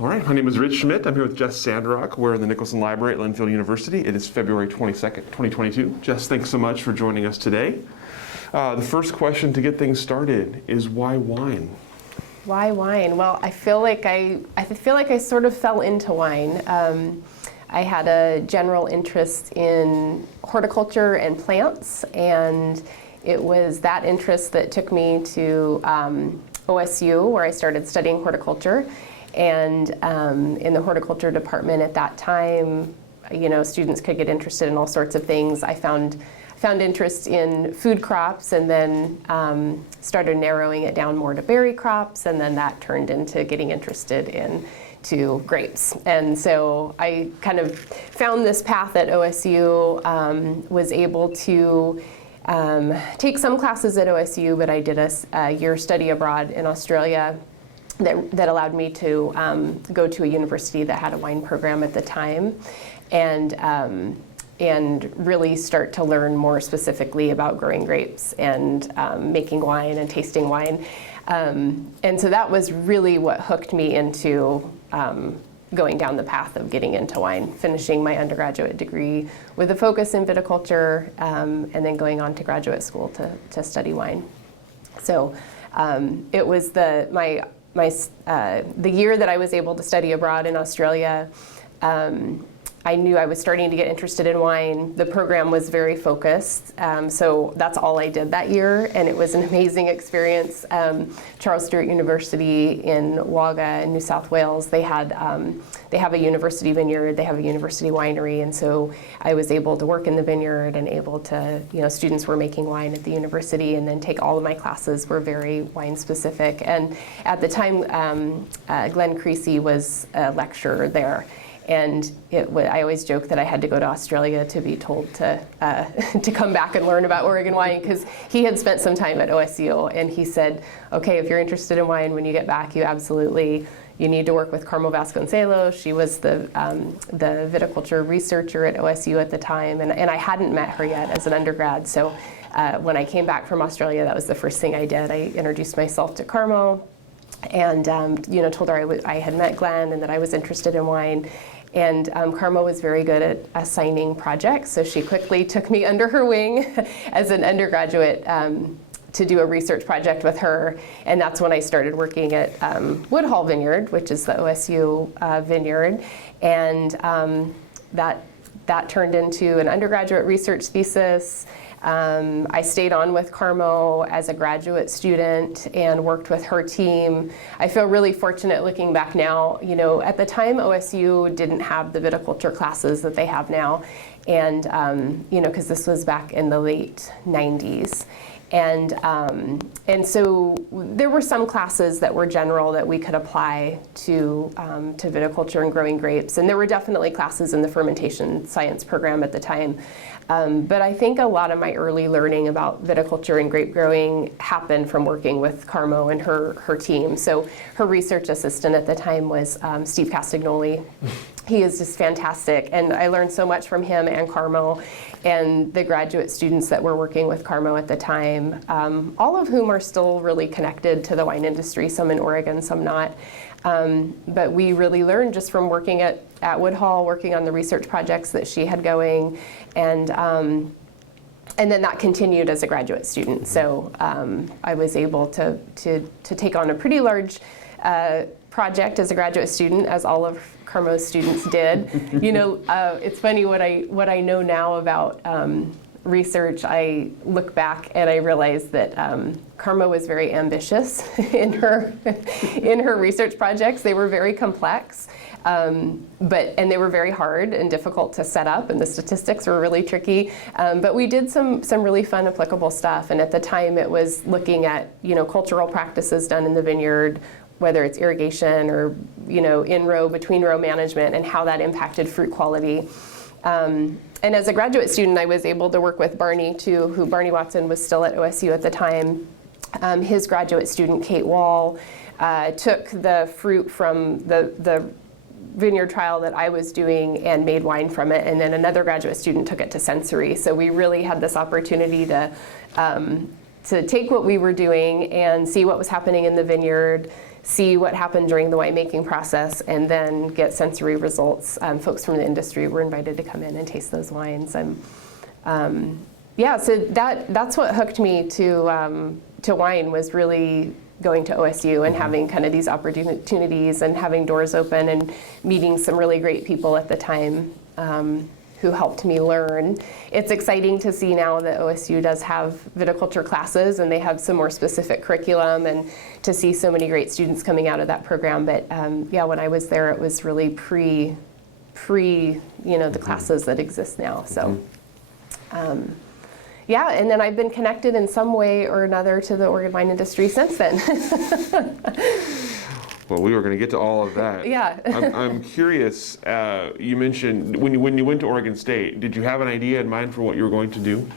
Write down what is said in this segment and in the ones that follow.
All right, my name is Rich Schmidt. I'm here with Jess Sandrock. We're in the Nicholson Library at Linfield University. It is February 22nd, 2022. Jess, thanks so much for joining us today. The first question to get things started is why wine? Why wine? Well, I feel like I sort of fell into wine. I had a general interest in horticulture and plants, and it was that interest that took me to OSU, where I started studying horticulture. And in the horticulture department at that time, students could get interested in all sorts of things. I found interest in food crops, and then started narrowing it down more to berry crops, and then that turned into getting interested into grapes. And so I kind of found this path at OSU, was able to take some classes at OSU, but I did a year study abroad in Australia that allowed me to go to a university that had a wine program at the time, and really start to learn more specifically about growing grapes and making wine and tasting wine. And so that was really what hooked me into going down the path of getting into wine, finishing my undergraduate degree with a focus in viticulture, and then going on to graduate school to study wine. So it was the year that I was able to study abroad in Australia. I knew I was starting to get interested in wine. The program was very focused, so that's all I did that year, and it was an amazing experience. Charles Sturt University in Wagga in New South Wales, they have a university vineyard, they have a university winery, and so I was able to work in the vineyard and able to, students were making wine at the university, and then take all of my classes were very wine specific. And at the time, Glenn Creasy was a lecturer there. And I always joke that I had to go to Australia to be told to come back and learn about Oregon wine, because he had spent some time at OSU, and he said, okay, if you're interested in wine when you get back, you need to work with Carmo Vasconcelos. She was the viticulture researcher at OSU at the time, and I hadn't met her yet as an undergrad. So when I came back from Australia, that was the first thing I did. I introduced myself to Carmo, and told her I had met Glenn and that I was interested in wine. And Carmo was very good at assigning projects, so she quickly took me under her wing as an undergraduate to do a research project with her. And that's when I started working at Woodhall Vineyard, which is the OSU vineyard. And that turned into an undergraduate research thesis. I stayed on with Carmo as a graduate student and worked with her team. I feel really fortunate looking back now. At the time, OSU didn't have the viticulture classes that they have now, and because this was back in the late 90s. And so there were some classes that were general that we could apply to viticulture and growing grapes, and there were definitely classes in the fermentation science program at the time. But I think a lot of my early learning about viticulture and grape growing happened from working with Carmo and her team. So her research assistant at the time was Steve Castagnoli. He is just fantastic, and I learned so much from him and Carmo and the graduate students that were working with Carmo at the time, all of whom are still really connected to the wine industry, some in Oregon, some not. But we really learned just from working at Woodhall, working on the research projects that she had going, and then that continued as a graduate student. So I was able to take on a pretty large project as a graduate student, as all of Carmo's students did. It's funny what I know now about research. I look back and I realize that Carmo was very ambitious in her research projects. They were very complex, and they were very hard and difficult to set up, and the statistics were really tricky. But we did some really fun, applicable stuff. And at the time, it was looking at cultural practices done in the vineyard, whether it's irrigation or in-row, between-row management, and how that impacted fruit quality. And as a graduate student, I was able to work with Barney too, who Barney Watson was still at OSU at the time. His graduate student, Kate Wall, took the fruit from the vineyard trial that I was doing and made wine from it, and then another graduate student took it to sensory. So we really had this opportunity to take what we were doing and see what was happening in the vineyard, see what happened during the winemaking process, and then get sensory results. Folks from the industry were invited to come in and taste those wines. And so that's what hooked me to wine, was really going to OSU and having kind of these opportunities and having doors open and meeting some really great people at the time who helped me learn. It's exciting to see now that OSU does have viticulture classes, and they have some more specific curriculum, and to see so many great students coming out of that program. But when I was there, it was really pre the classes that exist now. So. And then I've been connected in some way or another to the Oregon wine industry since then. Well, we were going to get to all of that. Yeah. I'm curious, you mentioned when you went to Oregon State, did you have an idea in mind for what you were going to do?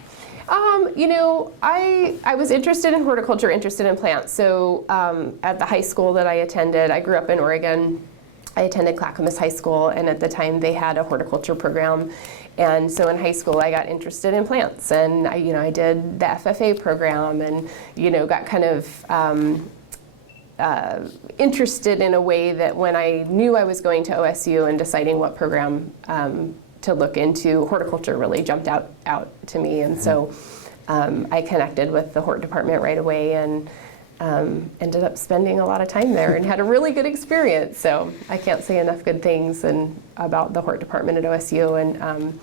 I was interested in horticulture, interested in plants. So at the high school that I attended, I grew up in Oregon. I attended Clackamas High School, and at the time they had a horticulture program. And so in high school, I got interested in plants, and I did the FFA program, and got kind of interested in a way that when I knew I was going to OSU and deciding what program to look into, horticulture really jumped out to me. And so I connected with the hort department right away, and ended up spending a lot of time there and had a really good experience. So I can't say enough good things about the hort department at OSU, and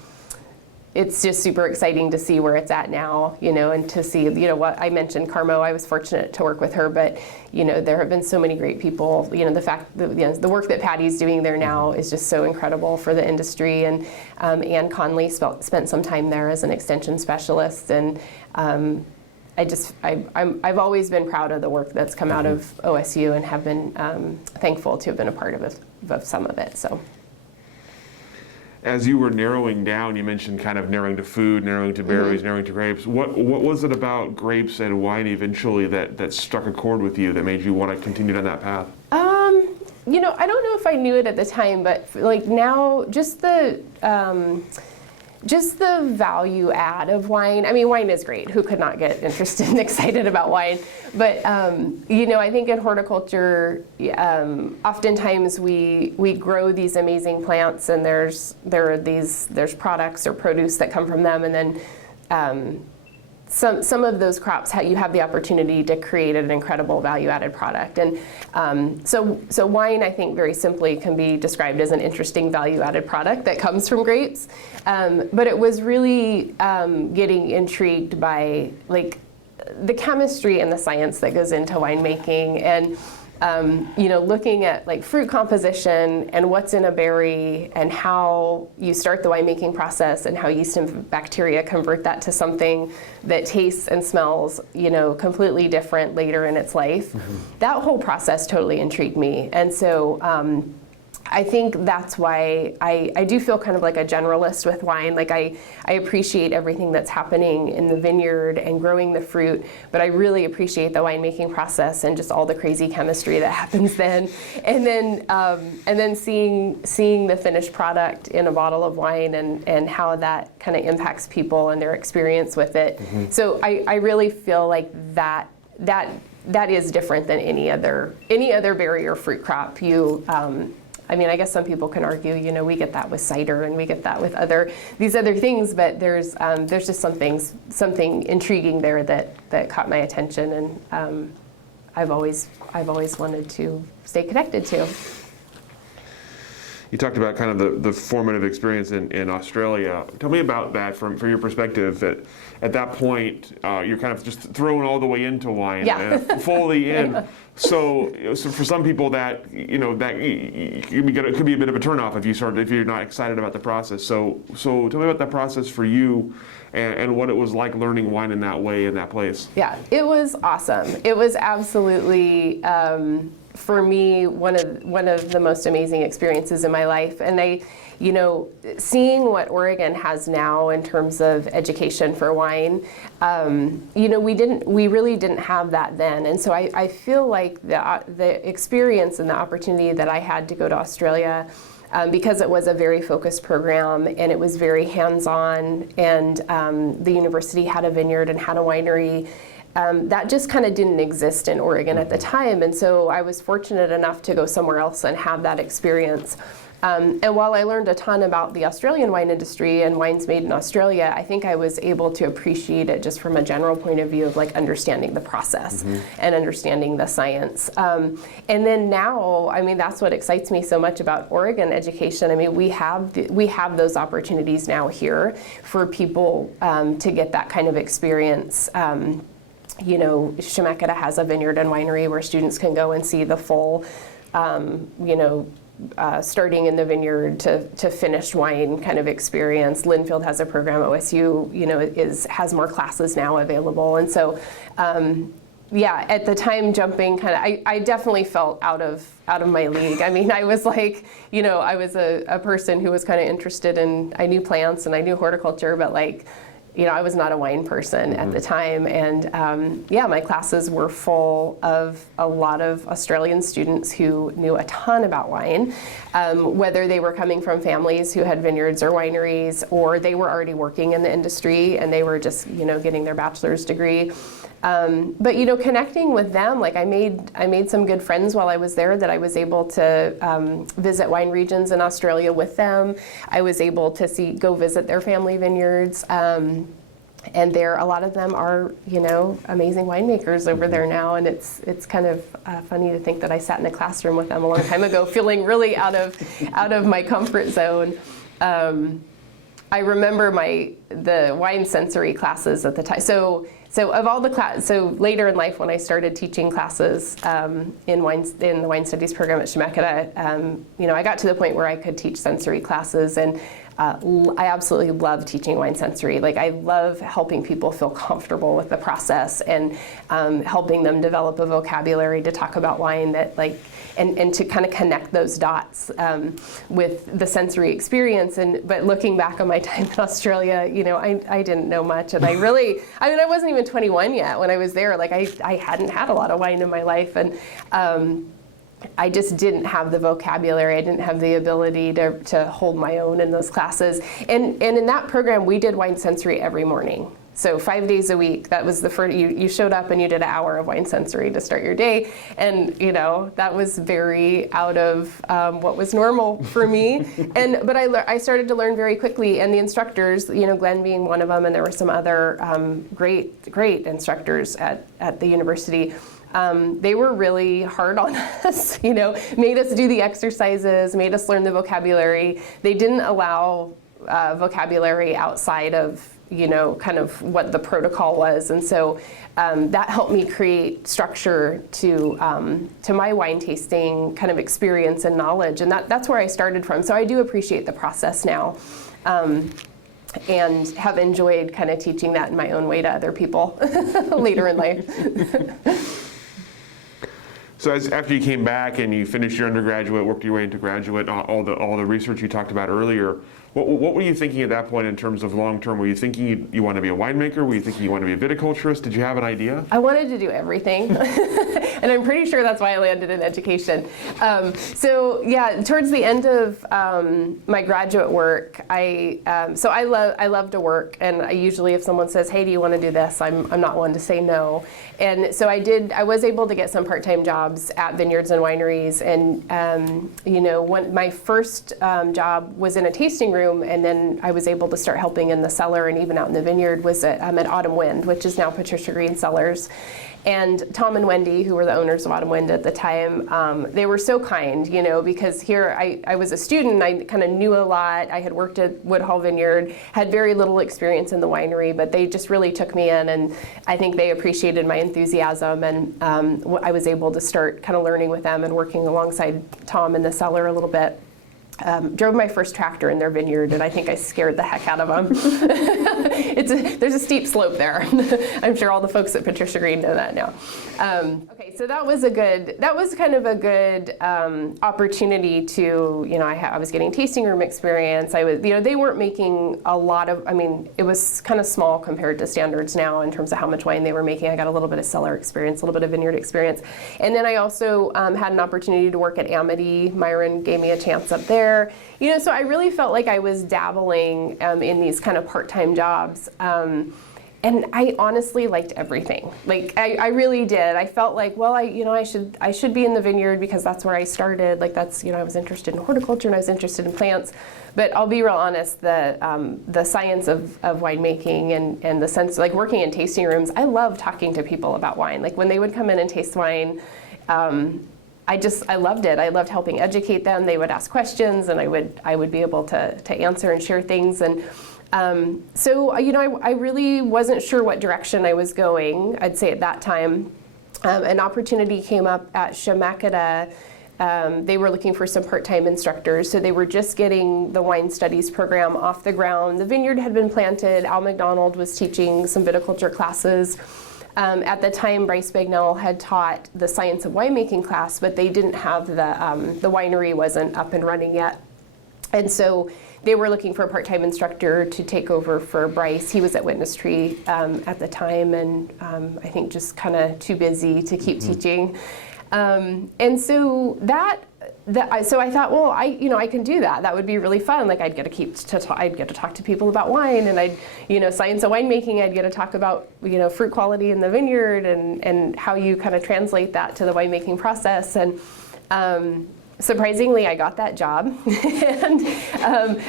it's just super exciting to see where it's at now, and to see, what I mentioned, Carmo. I was fortunate to work with her, but there have been so many great people. The fact that the work that Patty's doing there now is just so incredible for the industry. And Ann Conley spent some time there as an extension specialist, and I've always been proud of the work that's come out of OSU, and have been thankful to have been a part of some of it. So. As you were narrowing down, you mentioned kind of narrowing to food, narrowing to berries, narrowing to grapes. What was it about grapes and wine eventually that struck a chord with you that made you want to continue down that path? I don't know if I knew it at the time, but like now, just the value add of wine. I mean, wine is great. Who could not get interested and excited about wine? But, I think in horticulture, oftentimes we grow these amazing plants, and there's products or produce that come from them. And then some of those crops, you have the opportunity to create an incredible value-added product. And so wine, I think, very simply can be described as an interesting value-added product that comes from grapes. But it was really getting intrigued by the chemistry and the science that goes into winemaking, and looking at fruit composition and what's in a berry, and how you start the winemaking process, and how yeast and bacteria convert that to something that tastes and smells, completely different later in its life. That whole process totally intrigued me. And so I think that's why I do feel kind of like a generalist with wine. I appreciate everything that's happening in the vineyard and growing the fruit, but I really appreciate the winemaking process and just all the crazy chemistry that happens then. And then seeing the finished product in a bottle of wine, and how that kind of impacts people and their experience with it. So I really feel like that is different than any other berry or fruit crop. I guess some people can argue, we get that with cider, and we get that with these other things, but there's just something intriguing there that caught my attention, and I've always wanted to stay connected to. You talked about kind of the formative experience in Australia. Tell me about that from your perspective. At that point, you're kind of just thrown all the way into wine, fully in. So for some people, that it could be a bit of a turnoff if you're not excited about the process. So tell me about that process for you, and what it was like learning wine in that way in that place. Yeah, it was awesome. It was absolutely. For me, one of the most amazing experiences in my life. And seeing what Oregon has now in terms of education for wine, we really didn't have that then. And so I feel like the experience and the opportunity that I had to go to Australia, because it was a very focused program and it was very hands-on, and the university had a vineyard and had a winery. that just kind of didn't exist in Oregon at the time. And so I was fortunate enough to go somewhere else and have that experience. And while I learned a ton about the Australian wine industry and wines made in Australia, I think I was able to appreciate it just from a general point of view of like understanding the process and understanding the science. And then now, I mean, that's what excites me so much about Oregon education. I mean, we have those opportunities now here for people to get that kind of experience. You know, Chemeketa has a vineyard and winery where students can go and see the full, you know, starting in the vineyard to finished wine kind of experience. Linfield has a program. OSU, you know, has more classes now available. And so, yeah, at the time jumping kind of, I definitely felt out of my league. I mean, I was like, you know, I was a person who was kind of interested in, I knew plants and I knew horticulture, but like, you know, I was not a wine person at the time, and yeah, my classes were full of a lot of Australian students who knew a ton about wine, whether they were coming from families who had vineyards or wineries, or they were already working in the industry and they were just, you know, getting their bachelor's degree. But you know, connecting with them, like I made some good friends while I was there that I was able to visit wine regions in Australia with them. I was able to go visit their family vineyards. And a lot of them are, you know, amazing winemakers over there now, and it's kind of funny to think that I sat in a classroom with them a long time ago, feeling really out of my comfort zone. I remember the wine sensory classes at the time. So of all the so later in life when I started teaching classes in the wine studies program at Chemeketa, you know, I got to the point where I could teach sensory classes, and I absolutely love teaching wine sensory. Like I love helping people feel comfortable with the process and helping them develop a vocabulary to talk about wine that like, and to kind of connect those dots with the sensory experience. But looking back on my time in Australia, you know, I didn't know much, and I wasn't even 21 yet when I was there. Like I hadn't had a lot of wine in my life, and I just didn't have the vocabulary. I didn't have the ability to hold my own in those classes. And in that program, we did wine sensory every morning. So 5 days a week, that was the first, you showed up and you did an hour of wine sensory to start your day. And, you know, that was very out of what was normal for me. But I started to learn very quickly, and the instructors, you know, Glenn being one of them, and there were some other great instructors at the university. They were really hard on us, you know, made us do the exercises, made us learn the vocabulary. They didn't allow vocabulary outside of, you know, kind of what the protocol was. And so that helped me create structure to my wine tasting kind of experience and knowledge. And that's where I started from. So I do appreciate the process now. And have enjoyed kind of teaching that in my own way to other people later in life. So after you came back and you finished your undergraduate, worked your way into graduate, all the research you talked about earlier, what were you thinking at that point in terms of long term? Were you thinking you want to be a winemaker? Were you thinking you want to be a viticulturist? Did you have an idea? I wanted to do everything, and I'm pretty sure that's why I landed in education. So yeah, towards the end of my graduate work, I love to work, and I usually, if someone says, "Hey, do you want to do this?" I'm not one to say no. And so I was able to get some part-time jobs at vineyards and wineries, and you know, my first job was in a tasting room, and then I was able to start helping in the cellar and even out in the vineyard was at Autumn Wind, which is now Patricia Green Cellars. And Tom and Wendy, who were the owners of Autumn Wind at the time, they were so kind, you know, because here I was a student, I kind of knew a lot. I had worked at Woodhall Vineyard, had very little experience in the winery, but they just really took me in, and I think they appreciated my enthusiasm, and I was able to start kind of learning with them and working alongside Tom in the cellar a little bit. Drove my first tractor in their vineyard, and I think I scared the heck out of them. There's a steep slope there. I'm sure all the folks at Patricia Green know that now. Okay, so that was kind of a good opportunity to, you know, I was getting tasting room experience. They weren't making a lot of, I mean, it was kind of small compared to standards now in terms of how much wine they were making. I got a little bit of cellar experience, a little bit of vineyard experience. And then I also had an opportunity to work at Amity. Myron gave me a chance up there. You know, so I really felt like I was dabbling in these kind of part-time jobs. And I honestly liked everything. Like I really did. I felt like, well, I should be in the vineyard because that's where I started. Like that's, I was interested in horticulture and I was interested in plants. But I'll be real honest, the science of winemaking and the sense, like working in tasting rooms, I love talking to people about wine. Like when they would come in and taste wine, I loved it. I loved helping educate them. They would ask questions and I would be able to answer and share things. And so, I really wasn't sure what direction I was going, I'd say at that time. An opportunity came up at Chemeketa. They were looking for some part-time instructors, so they were just getting the wine studies program off the ground. The vineyard had been planted. Al McDonald was teaching some viticulture classes. At the time, Bryce Bagnell had taught the science of winemaking class, but they didn't have the winery wasn't up and running yet. And so they were looking for a part-time instructor to take over for Bryce. He was at Witness Tree at the time, and I think just kind of too busy to keep teaching. And so so I thought, well, I can do that. That would be really fun. Like I'd get to talk to people about wine, and science of winemaking. I'd get to talk about fruit quality in the vineyard and how you kind of translate that to the winemaking process. And surprisingly, I got that job. And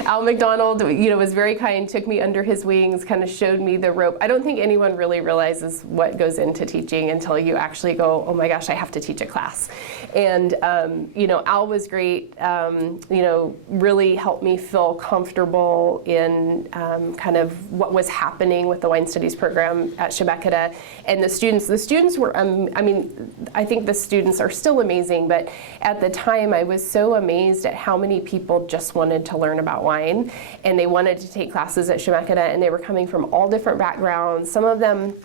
Al McDonald, was very kind, took me under his wings, kind of showed me the rope. I don't think anyone really realizes what goes into teaching until you actually go, oh my gosh, I have to teach a class. And, Al was great, really helped me feel comfortable in kind of what was happening with the wine studies program at Chemeketa. And the students were, I think the students are still amazing, but at the time I was so amazed at how many people just wanted to learn about wine, and they wanted to take classes at Chemeketa, and they were coming from all different backgrounds. Some of them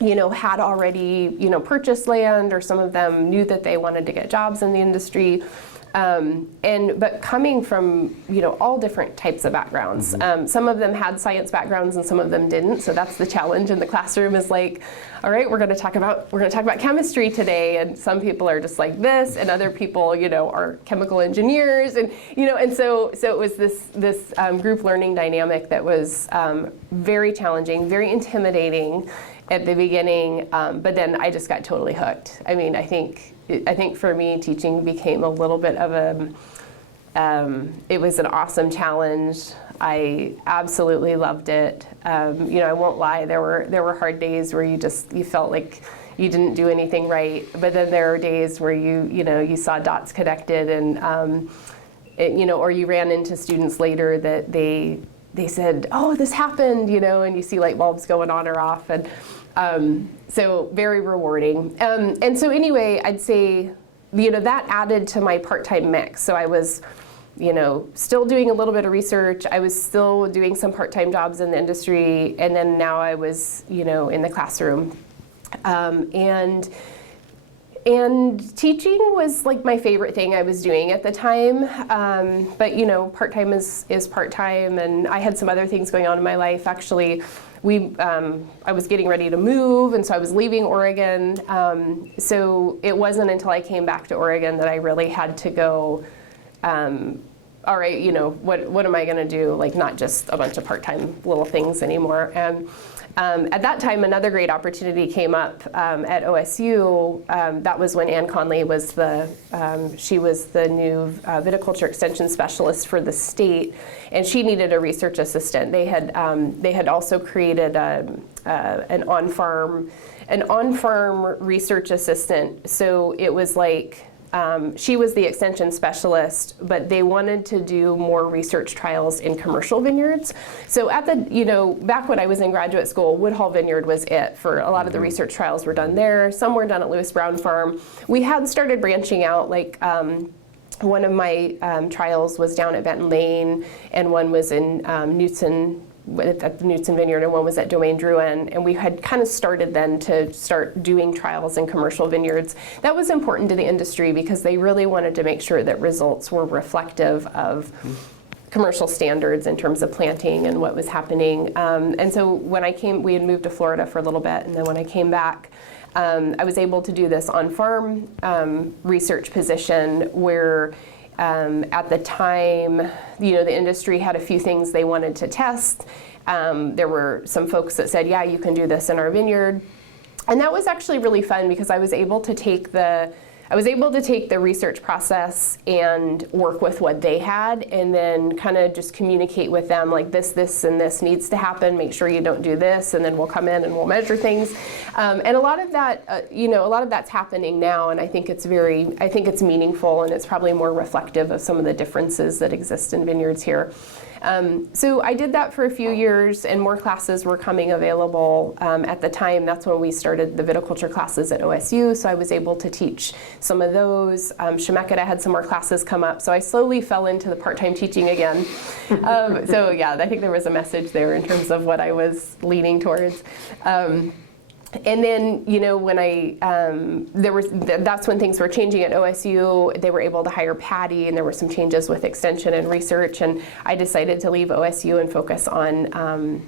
had already, purchased land, or some of them knew that they wanted to get jobs in the industry. But coming from, all different types of backgrounds. Some of them had science backgrounds and some of them didn't. So that's the challenge in the classroom is like, all right, we're going to talk about chemistry today. And some people are just like this, and other people, are chemical engineers. And, and so it was this group learning dynamic that was very challenging, very intimidating at the beginning. But then I just got totally hooked. I think for me, teaching became a little bit of it was an awesome challenge. I absolutely loved it. I won't lie, there were hard days where you felt like you didn't do anything right. But then there are days where you saw dots connected, and or you ran into students later that they said, oh, this happened, and you see light bulbs going on or off. And so very rewarding. And so anyway, I'd say, that added to my part-time mix. So I was, still doing a little bit of research. I was still doing some part-time jobs in the industry. And then now I was, in the classroom. And teaching was like my favorite thing I was doing at the time. But part-time is part-time, and I had some other things going on in my life. Actually, I was getting ready to move, and so I was leaving Oregon. So it wasn't until I came back to Oregon that I really had to go, all right, what am I going to do? Like not just a bunch of part-time little things anymore. And at that time, another great opportunity came up at OSU. That was when Ann Conley was she was the new viticulture extension specialist for the state, and she needed a research assistant. They had also created an on-farm research assistant. So it was like, she was the extension specialist, but they wanted to do more research trials in commercial vineyards. So at back when I was in graduate school, Woodhull Vineyard was it for a lot of the research trials were done there. Some were done at Lewis Brown Farm. We had started branching out, like one of my trials was down at Benton Lane, and one was in Knutson, at the Knutson Vineyard, and one was at Domaine Drouin, and we had kind of started then to start doing trials in commercial vineyards. That was important to the industry because they really wanted to make sure that results were reflective of commercial standards in terms of planting and what was happening. And so when we had moved to Florida for a little bit, and then when I came back, I was able to do this on-farm research position where At the time, the industry had a few things they wanted to test. There were some folks that said, yeah, you can do this in our vineyard. And that was actually really fun because I was able to take the research process and work with what they had, and then kind of just communicate with them like this, and this needs to happen. Make sure you don't do this, and then we'll come in and we'll measure things. And a lot of that, a lot of that's happening now, and I think it's meaningful, and it's probably more reflective of some of the differences that exist in vineyards here. So I did that for a few years, and more classes were coming available. At the time, that's when we started the viticulture classes at OSU, so I was able to teach some of those. Chemeketa had some more classes come up, so I slowly fell into the part-time teaching again. So yeah, I think there was a message there in terms of what I was leaning towards. And then, when that's when things were changing at OSU. They were able to hire Patty, and there were some changes with extension and research, and I decided to leave OSU and focus on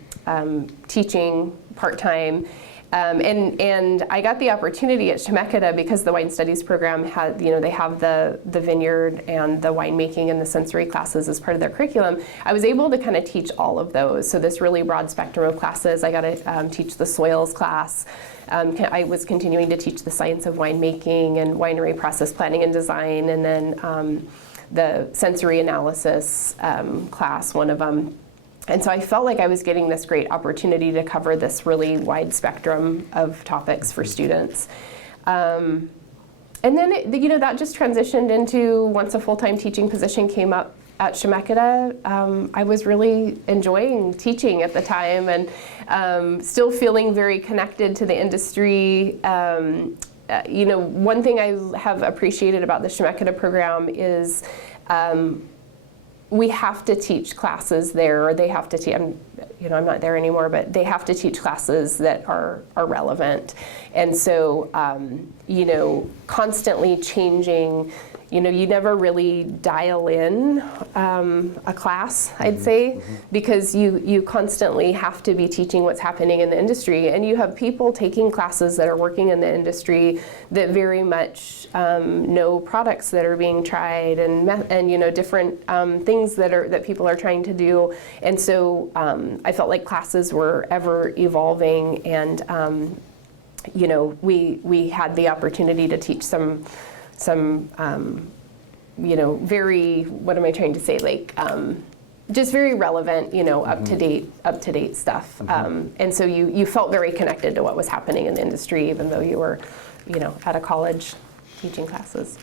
teaching part-time. And I got the opportunity at Chemeketa because the wine studies program had, they have the vineyard and the winemaking and the sensory classes as part of their curriculum. I was able to kind of teach all of those. So this really broad spectrum of classes. I got to teach the soils class. I was continuing to teach the science of winemaking and winery process planning and design, and then the sensory analysis class, one of them. And so I felt like I was getting this great opportunity to cover this really wide spectrum of topics for students. And then, that just transitioned into, once a full-time teaching position came up at Chemeketa, I was really enjoying teaching at the time, and still feeling very connected to the industry. One thing I have appreciated about the Chemeketa program is we have to teach classes there, or they have to teach, I'm not there anymore, but they have to teach classes that are relevant. And so, constantly changing, you never really dial in a class, I'd say, because you constantly have to be teaching what's happening in the industry. And you have people taking classes that are working in the industry that very much know products that are being tried and different things that people are trying to do. And so I felt like classes were ever evolving, and we had the opportunity to teach some very, what am I trying to say, like just very relevant, up to date stuff. And so you felt very connected to what was happening in the industry, even though you were, at a college teaching classes.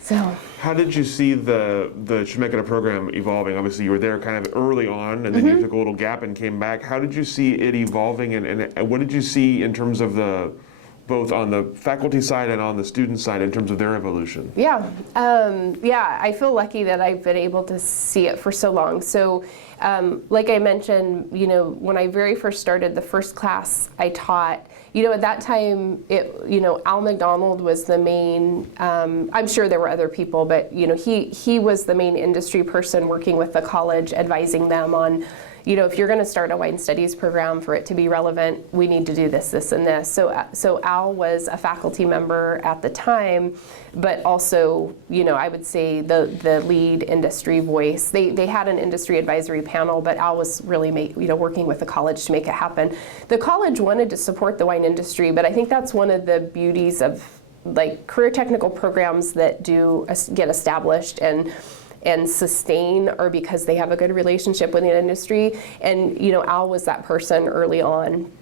So how did you see the Chemeketa program evolving? Obviously, you were there kind of early on, and then you took a little gap and came back. How did you see it evolving, and what did you see in terms of both on the faculty side and on the student side in terms of their evolution? Yeah, I feel lucky that I've been able to see it for so long. So, like I mentioned, when I very first started, the first class I taught, at that time, Al McDonald was the main, I'm sure there were other people, but, he was the main industry person working with the college, advising them on, if you're going to start a wine studies program, for it to be relevant, we need to do this, this, and this. So Al was a faculty member at the time, but also, I would say the lead industry voice. They had an industry advisory panel, but Al was really working with the college to make it happen. The college wanted to support the wine industry, but I think that's one of the beauties of like career technical programs that do get established and sustain, or because they have a good relationship with the industry. And Al was that person early on.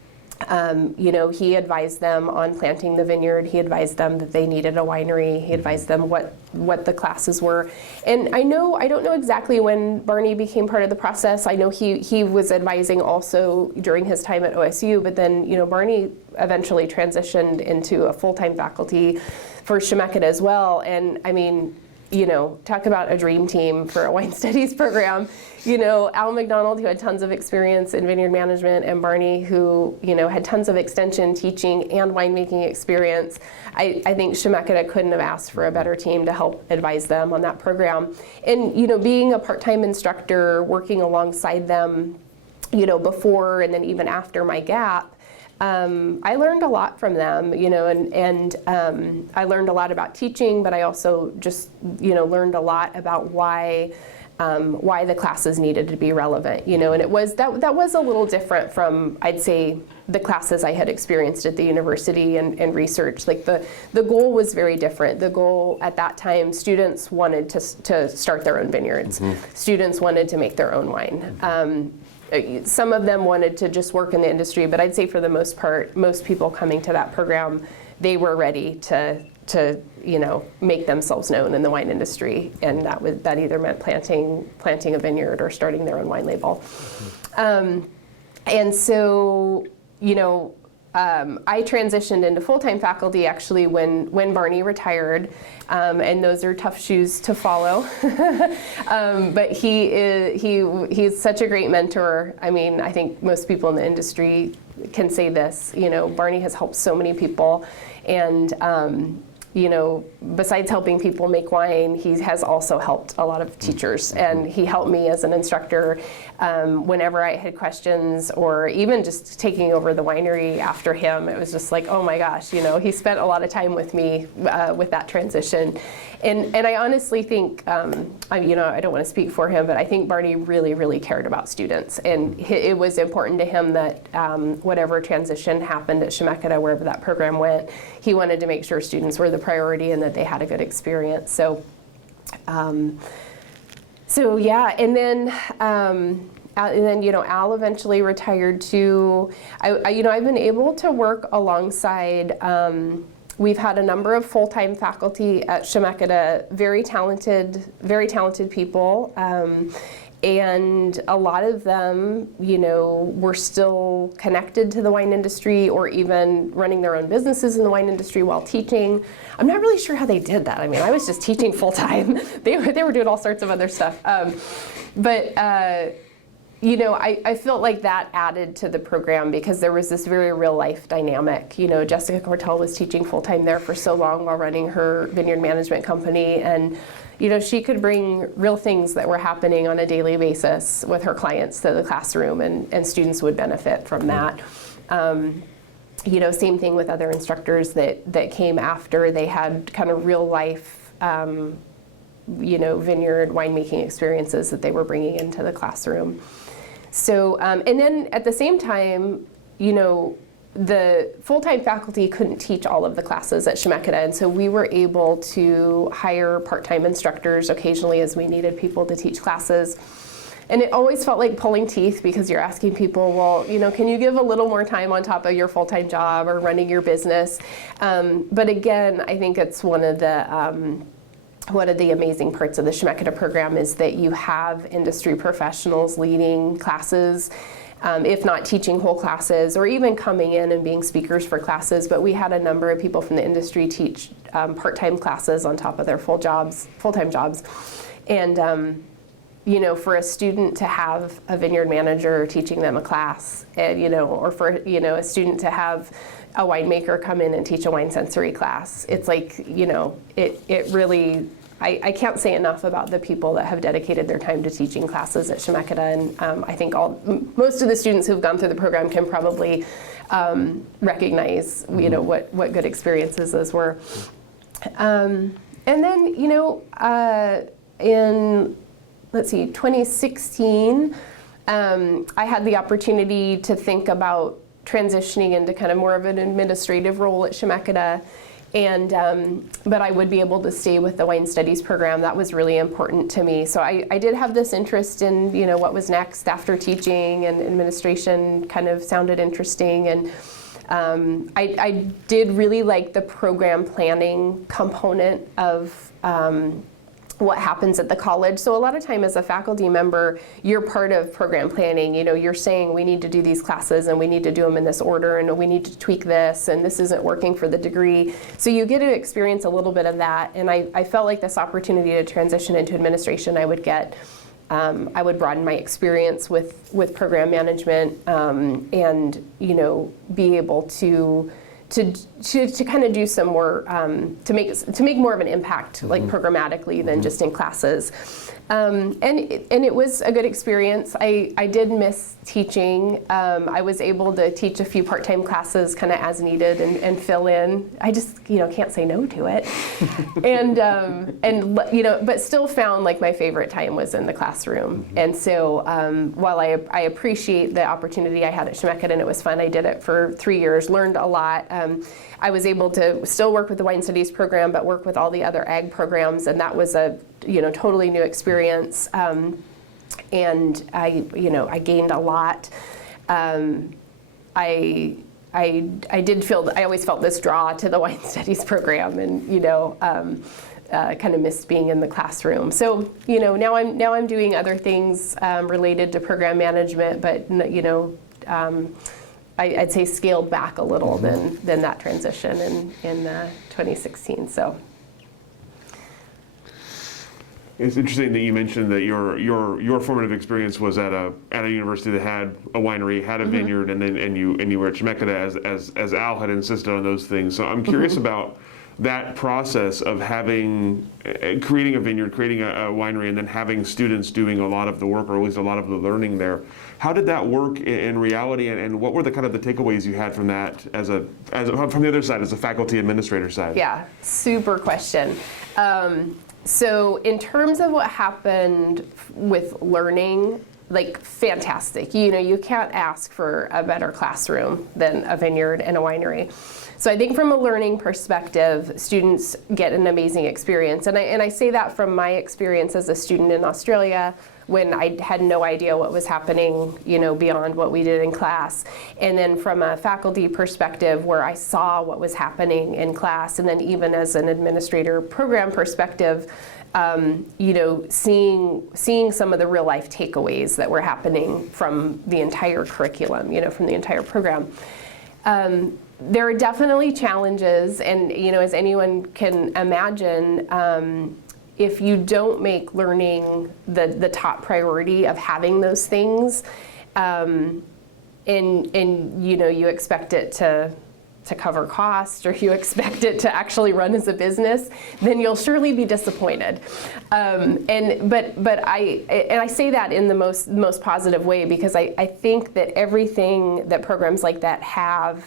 He advised them on planting the vineyard. He advised them that they needed a winery. He advised them what the classes were. And I don't know exactly when Barney became part of the process. I know he was advising also during his time at OSU, but then Barney eventually transitioned into a full-time faculty for Chemeketa as well. And I mean, talk about a dream team for a wine studies program. Al McDonald, who had tons of experience in vineyard management, and Barney, who, had tons of extension teaching and winemaking experience. I think Chemeketa couldn't have asked for a better team to help advise them on that program. And, being a part-time instructor, working alongside them, before and then even after my gap, I learned a lot from them, and I learned a lot about teaching, but I also just, learned a lot about why the classes needed to be relevant, and it was that was a little different from, I'd say, the classes I had experienced at the university and research. Like the goal was very different. The goal at that time, students wanted to start their own vineyards. Students wanted to make their own wine. Some of them wanted to just work in the industry, but I'd say for the most part, most people coming to that program, they were ready to make themselves known in the wine industry, and that either meant planting a vineyard or starting their own wine label. And so, I transitioned into full-time faculty actually when Barney retired, and those are tough shoes to follow. But he's such a great mentor. I mean, I think most people in the industry can say this. Barney has helped so many people, and besides helping people make wine, he has also helped a lot of teachers, and he helped me as an instructor whenever I had questions, or even just taking over the winery after him. It was just like, oh my gosh, he spent a lot of time with me with that transition. And I honestly think, I don't want to speak for him, but I think Barney really, really cared about students, and it was important to him that whatever transition happened at Chemeketa, wherever that program went, he wanted to make sure students were the priority and that they had a good experience. So yeah, and then Al eventually retired too. I've been able to work alongside. We've had a number of full-time faculty at Chemeketa, very talented people, and a lot of them, were still connected to the wine industry or even running their own businesses in the wine industry while teaching. I'm not really sure how they did that. I mean, I was just teaching full-time. They were doing all sorts of other stuff. I felt like that added to the program because there was this very real life dynamic. Jessica Cortell was teaching full-time there for so long while running her vineyard management company, and she could bring real things that were happening on a daily basis with her clients to the classroom, and students would benefit from that. Same thing with other instructors that came after. They had kind of real life vineyard winemaking experiences that they were bringing into the classroom. So, and then at the same time, the full-time faculty couldn't teach all of the classes at Chemeketa, and so we were able to hire part-time instructors occasionally as we needed people to teach classes. And it always felt like pulling teeth because you're asking people, well, can you give a little more time on top of your full-time job or running your business? But again, I think it's one of the amazing parts of the Chemeketa program is that you have industry professionals leading classes, if not teaching whole classes, or even coming in and being speakers for classes. But we had a number of people from the industry teach part-time classes on top of their full-time jobs. And for a student to have a vineyard manager teaching them a class, and or for a student to have a winemaker come in and teach a wine sensory class, it's like it really. I can't say enough about the people that have dedicated their time to teaching classes at Chemeketa, and I think most of the students who've gone through the program can probably recognize what good experiences those were. And then in 2016, I had the opportunity to think about transitioning into kind of more of an administrative role at Chemeketa. And but I would be able to stay with the wine studies program. That was really important to me. So I did have this interest in what was next after teaching, and administration kind of sounded interesting. And I did really like the program planning component of what happens at the college. So a lot of time as a faculty member, you're part of program planning. You're saying we need to do these classes and we need to do them in this order and we need to tweak this and this isn't working for the degree. So you get to experience a little bit of that. And I felt like this opportunity to transition into administration, I would broaden my experience with program management, and be able to to kind of do some more to make more of an impact, like programmatically than just in classes. And it was a good experience. I did miss teaching. I was able to teach a few part-time classes kind of as needed and fill in. I just can't say no to it. and but still found like my favorite time was in the classroom. And so while I appreciate the opportunity I had at Chemeketa, and it was fun, I did it for 3 years, learned a lot. I was able to still work with the wine studies program, but work with all the other ag programs, and that was a totally new experience. And I gained a lot. I always felt this draw to the wine studies program, and kind of missed being in the classroom. So now I'm doing other things related to program management, but I'd say scaled back a little than that transition in 2016. So. It's interesting that you mentioned that your formative experience was at a university that had a winery, had a vineyard, and you were at Chemeketa as Al had insisted on those things. So I'm curious about that process of creating a vineyard, creating a winery, and then having students doing a lot of the work, or at least a lot of the learning there. How did that work in reality, and what were the kind of the takeaways you had from that from the other side, as a faculty administrator side? Yeah, super question. So in terms of what happened with learning, like fantastic. You can't ask for a better classroom than a vineyard and a winery. So I think from a learning perspective, students get an amazing experience. And I say that from my experience as a student in Australia, when I had no idea what was happening, beyond what we did in class. And then from a faculty perspective, where I saw what was happening in class, and then even as an administrator program perspective, seeing some of the real life takeaways that were happening from the entire curriculum, from the entire program. There are definitely challenges, and as anyone can imagine, if you don't make learning the top priority of having those things, and you expect it to cover cost, or you expect it to actually run as a business, then you'll surely be disappointed. But I say that in the most positive way, because I think that everything that programs like that have,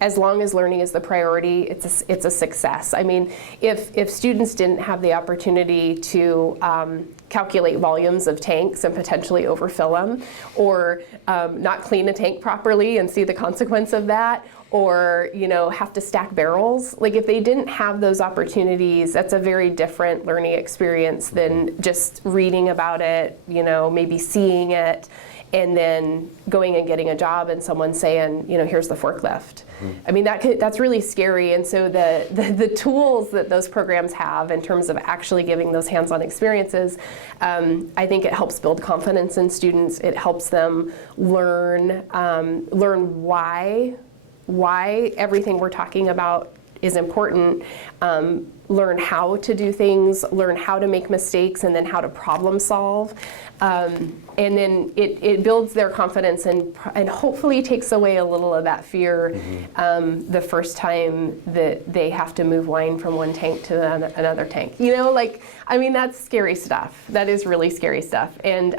as long as learning is the priority, it's a success. I mean, if students didn't have the opportunity to calculate volumes of tanks and potentially overfill them, or not clean a tank properly and see the consequence of that, or have to stack barrels. Like, if they didn't have those opportunities, that's a very different learning experience than just reading about it, maybe seeing it, and then going and getting a job and someone saying, here's the forklift. I mean, that's really scary. And so the tools that those programs have in terms of actually giving those hands-on experiences, I think it helps build confidence in students. It helps them learn why everything we're talking about is important, learn how to do things, learn how to make mistakes, and then how to problem solve. And then it builds their confidence and hopefully takes away a little of that fear the first time that they have to move wine from one tank to another tank. That's scary stuff. That is really scary stuff. And,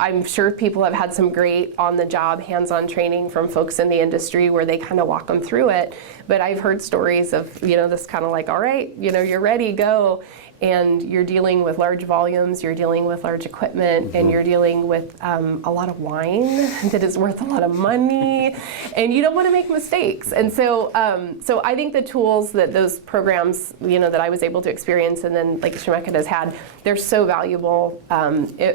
I'm sure people have had some great on-the-job, hands-on training from folks in the industry where they kind of walk them through it. But I've heard stories of, this kind of like, all right, you're ready, go. And you're dealing with large volumes, you're dealing with large equipment, and you're dealing with a lot of wine that is worth a lot of money, and you don't want to make mistakes. And so I think the tools that those programs, that I was able to experience, and then like Chemeketa has had, they're so valuable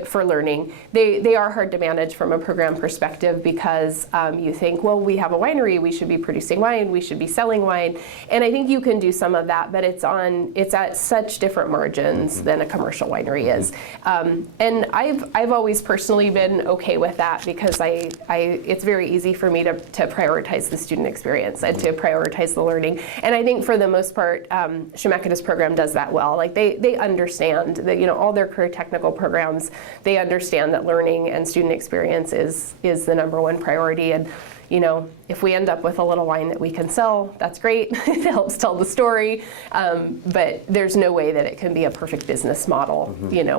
for learning. They are hard to manage from a program perspective, because you think, well, we have a winery, we should be producing wine, we should be selling wine, and I think you can do some of that, but it's at such different margins than a commercial winery is. And I've always personally been okay with that, because it's very easy for me to prioritize the student experience and to prioritize the learning. And I think for the most part, Chemeketa's program does that well. Like, they understand that, all their career technical programs, they understand that learning and student experience is the number one priority. And if we end up with a little wine that we can sell, that's great. It helps tell the story, but there's no way that it can be a perfect business model,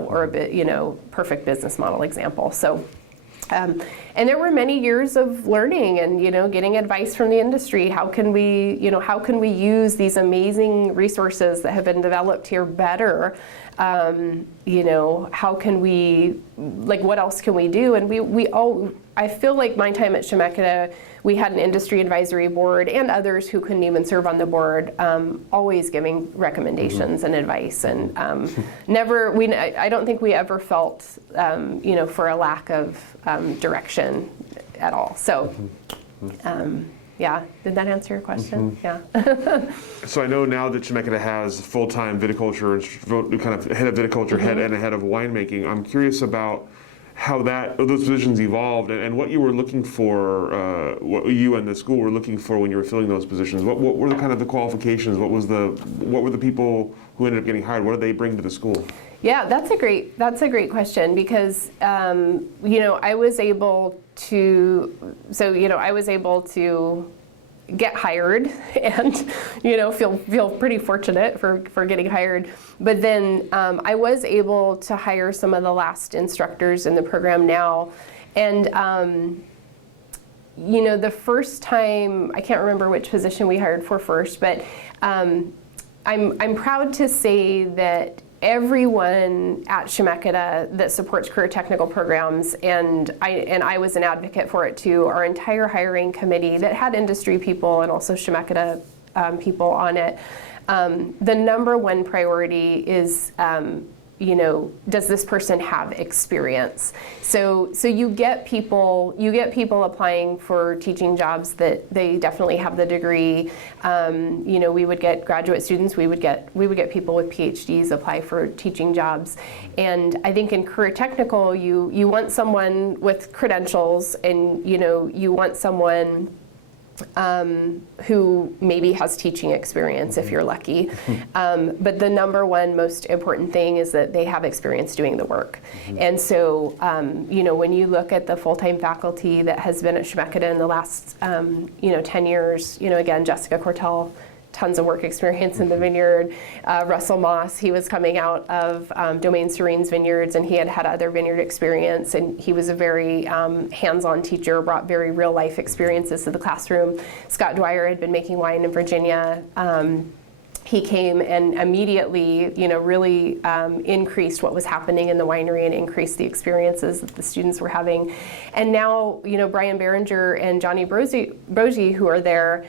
or a bit, perfect business model example. So. And there were many years of learning and getting advice from the industry. How can we use these amazing resources that have been developed here better? How can we, what else can we do? And I feel like my time at Chemeketa, we had an industry advisory board and others who couldn't even serve on the board, always giving recommendations and advice, and I don't think we ever felt, for a lack of direction at all. So, yeah, did that answer your question? Yeah. So I know now that Chemeketa has full-time viticulture, kind of head of viticulture, head and a head of winemaking. I'm curious about how those positions evolved and what you were looking for, what you and the school were looking for when you were filling those positions. What were the kind of the qualifications? What were the people who ended up getting hired? What did they bring to the school? Yeah, that's a great question, because I was able to get hired and feel pretty fortunate for getting hired, but then I was able to hire some of the last instructors in the program now, and the first time, I can't remember which position we hired for first, but I'm proud to say that everyone at Chemeketa that supports career technical programs, and I was an advocate for it too, our entire hiring committee that had industry people and also Chemeketa people on it, the number one priority is does this person have experience? So you get people applying for teaching jobs that they definitely have the degree. We would get graduate students, we would get people with PhDs apply for teaching jobs. And I think in career technical, you want someone with credentials, and you want someone who maybe has teaching experience if you're lucky. But the number one most important thing is that they have experience doing the work. And so, when you look at the full-time faculty that has been at Chemeketa in the last, 10 years, again, Jessica Cortell, tons of work experience in the vineyard. Russell Moss, he was coming out of Domaine Serene's vineyards, and he had other vineyard experience, and he was a very hands-on teacher, brought very real life experiences to the classroom. Scott Dwyer had been making wine in Virginia. He came and immediately, really increased what was happening in the winery and increased the experiences that the students were having. And now, Brian Behringer and Johnny Brogy, who are there,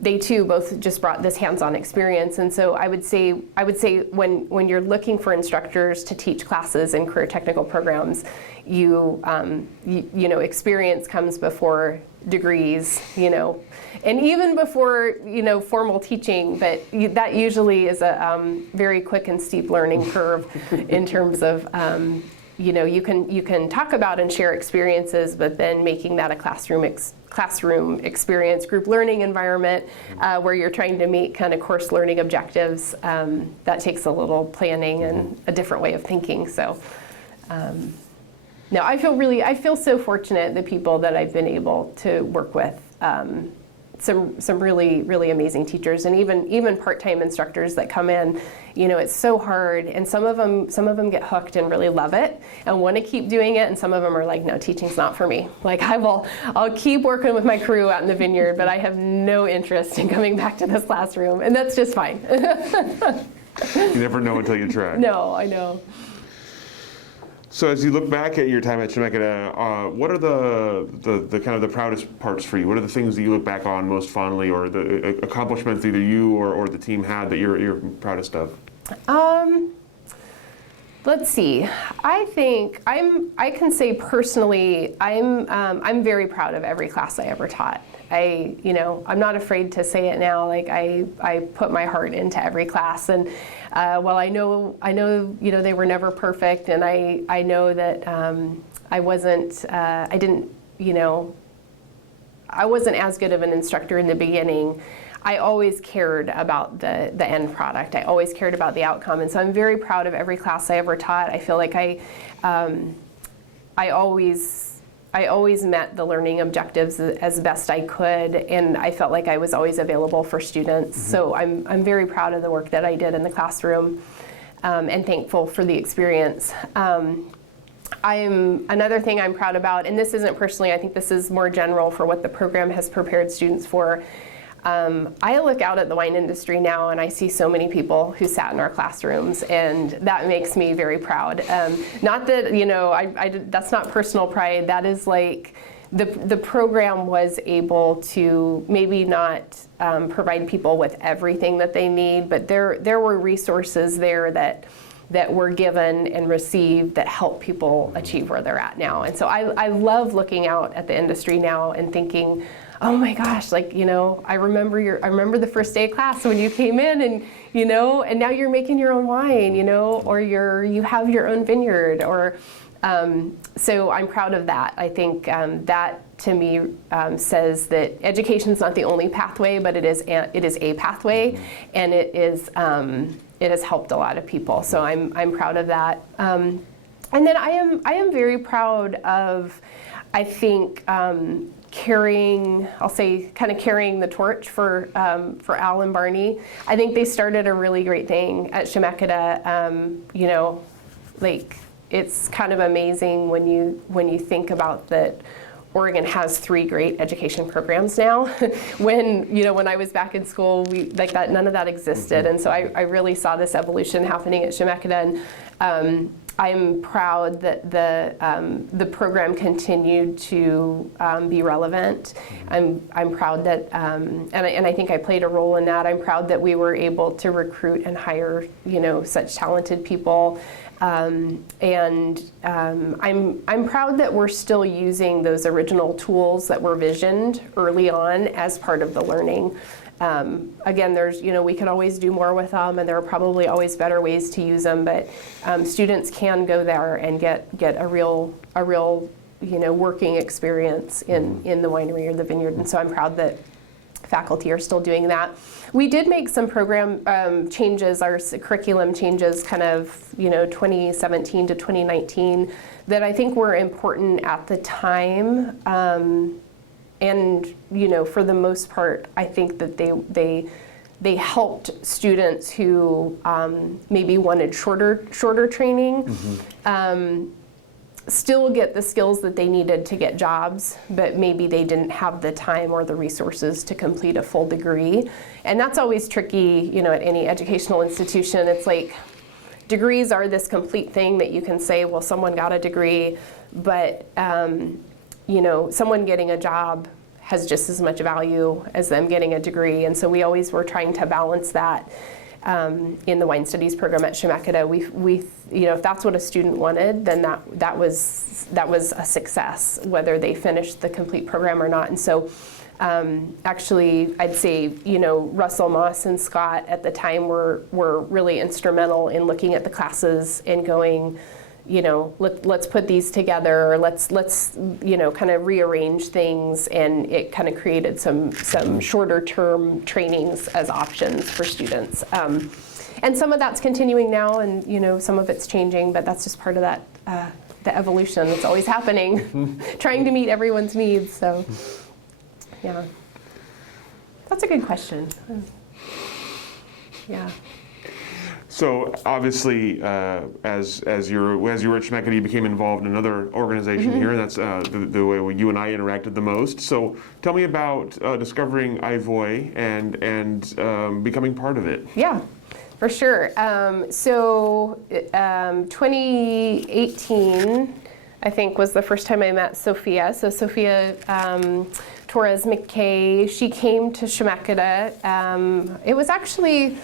they too both just brought this hands-on experience. And so I would say when you're looking for instructors to teach classes in career technical programs, experience comes before degrees, and even before formal teaching, but that usually is a very quick and steep learning curve in terms of you can talk about and share experiences, but then making that a classroom experience, group learning environment, where you're trying to meet kind of course learning objectives, that takes a little planning and a different way of thinking. So. No, I feel so fortunate, the people that I've been able to work with, some really, really amazing teachers, and even part-time instructors that come in. It's so hard, and some of them get hooked and really love it and want to keep doing it, and some of them are like, no, teaching's not for me. Like, I'll keep working with my crew out in the vineyard, but I have no interest in coming back to this classroom, and that's just fine. You never know until you try. No, I know. So as you look back at your time at Chemeketa, what are the kind of the proudest parts for you? What are the things that you look back on most fondly, or the accomplishments either you or the team had that you're proudest of? Let's see. I think I can say personally, I'm very proud of every class I ever taught. I'm not afraid to say it now. Like, I put my heart into every class, and while I know they were never perfect, and I know that I wasn't as good of an instructor in the beginning. I always cared about the end product. I always cared about the outcome, and so I'm very proud of every class I ever taught. I feel like I always I always met the learning objectives as best I could, and I felt like I was always available for students. So I'm very proud of the work that I did in the classroom, and thankful for the experience. Another thing I'm proud about, and this isn't personally, I think this is more general for what the program has prepared students for. I look out at the wine industry now and I see so many people who sat in our classrooms, and that makes me very proud. Not that, that's not personal pride. That is like the program was able to maybe not provide people with everything that they need, but there were resources there that were given and received that help people achieve where they're at now. And so I love looking out at the industry now and thinking, oh my gosh, I remember the first day of class when you came in, and and now you're making your own wine, or you have your own vineyard, or so I'm proud of that. I think that to me says that education's not the only pathway, but it is a pathway, and it has helped a lot of people. So I'm proud of that. And then I am very proud of, I think, carrying the torch for Al and Barney. I think they started a really great thing at Chemeketa. It's kind of amazing when you think about that Oregon has 3 great education programs now. when I was back in school, none of that existed. And so I really saw this evolution happening at Chemeketa, and I'm proud that the program continued to be relevant. I'm proud that, and I think I played a role in that. I'm proud that we were able to recruit and hire, such talented people. I'm proud that we're still using those original tools that were visioned early on as part of the learning. Again, there's, we could always do more with them, and there are probably always better ways to use them, but students can go there and get a real working experience in the winery or the vineyard. And so I'm proud that faculty are still doing that. We did make some program changes, our curriculum changes, kind of 2017 to 2019, that I think were important at the time. And for the most part, I think that they helped students who maybe wanted shorter training. Still get the skills that they needed to get jobs, but maybe they didn't have the time or the resources to complete a full degree. And that's always tricky, at any educational institution. It's like degrees are this complete thing that you can say, well, someone got a degree, but someone getting a job has just as much value as them getting a degree. And so we always were trying to balance that. In the wine studies program at Chemeketa, we if that's what a student wanted, then that was a success, whether they finished the complete program or not. And so actually, I'd say Russell Moss and Scott at the time were really instrumental in looking at the classes and going, let's put these together, or let's kind of rearrange things, and it kind of created some shorter term trainings as options for students. And some of that's continuing now, and some of it's changing, but that's just part of that the evolution that's always happening, trying to meet everyone's needs. So yeah, that's a good question. Yeah. So obviously, as you were at Chemeketa, you became involved in another organization here, and that's the way you and I interacted the most. So tell me about discovering Ivoy and becoming part of it. Yeah, for sure. So 2018, I think, was the first time I met Sophia. So Sophia Torres McKay, she came to Chemeketa. It was actually.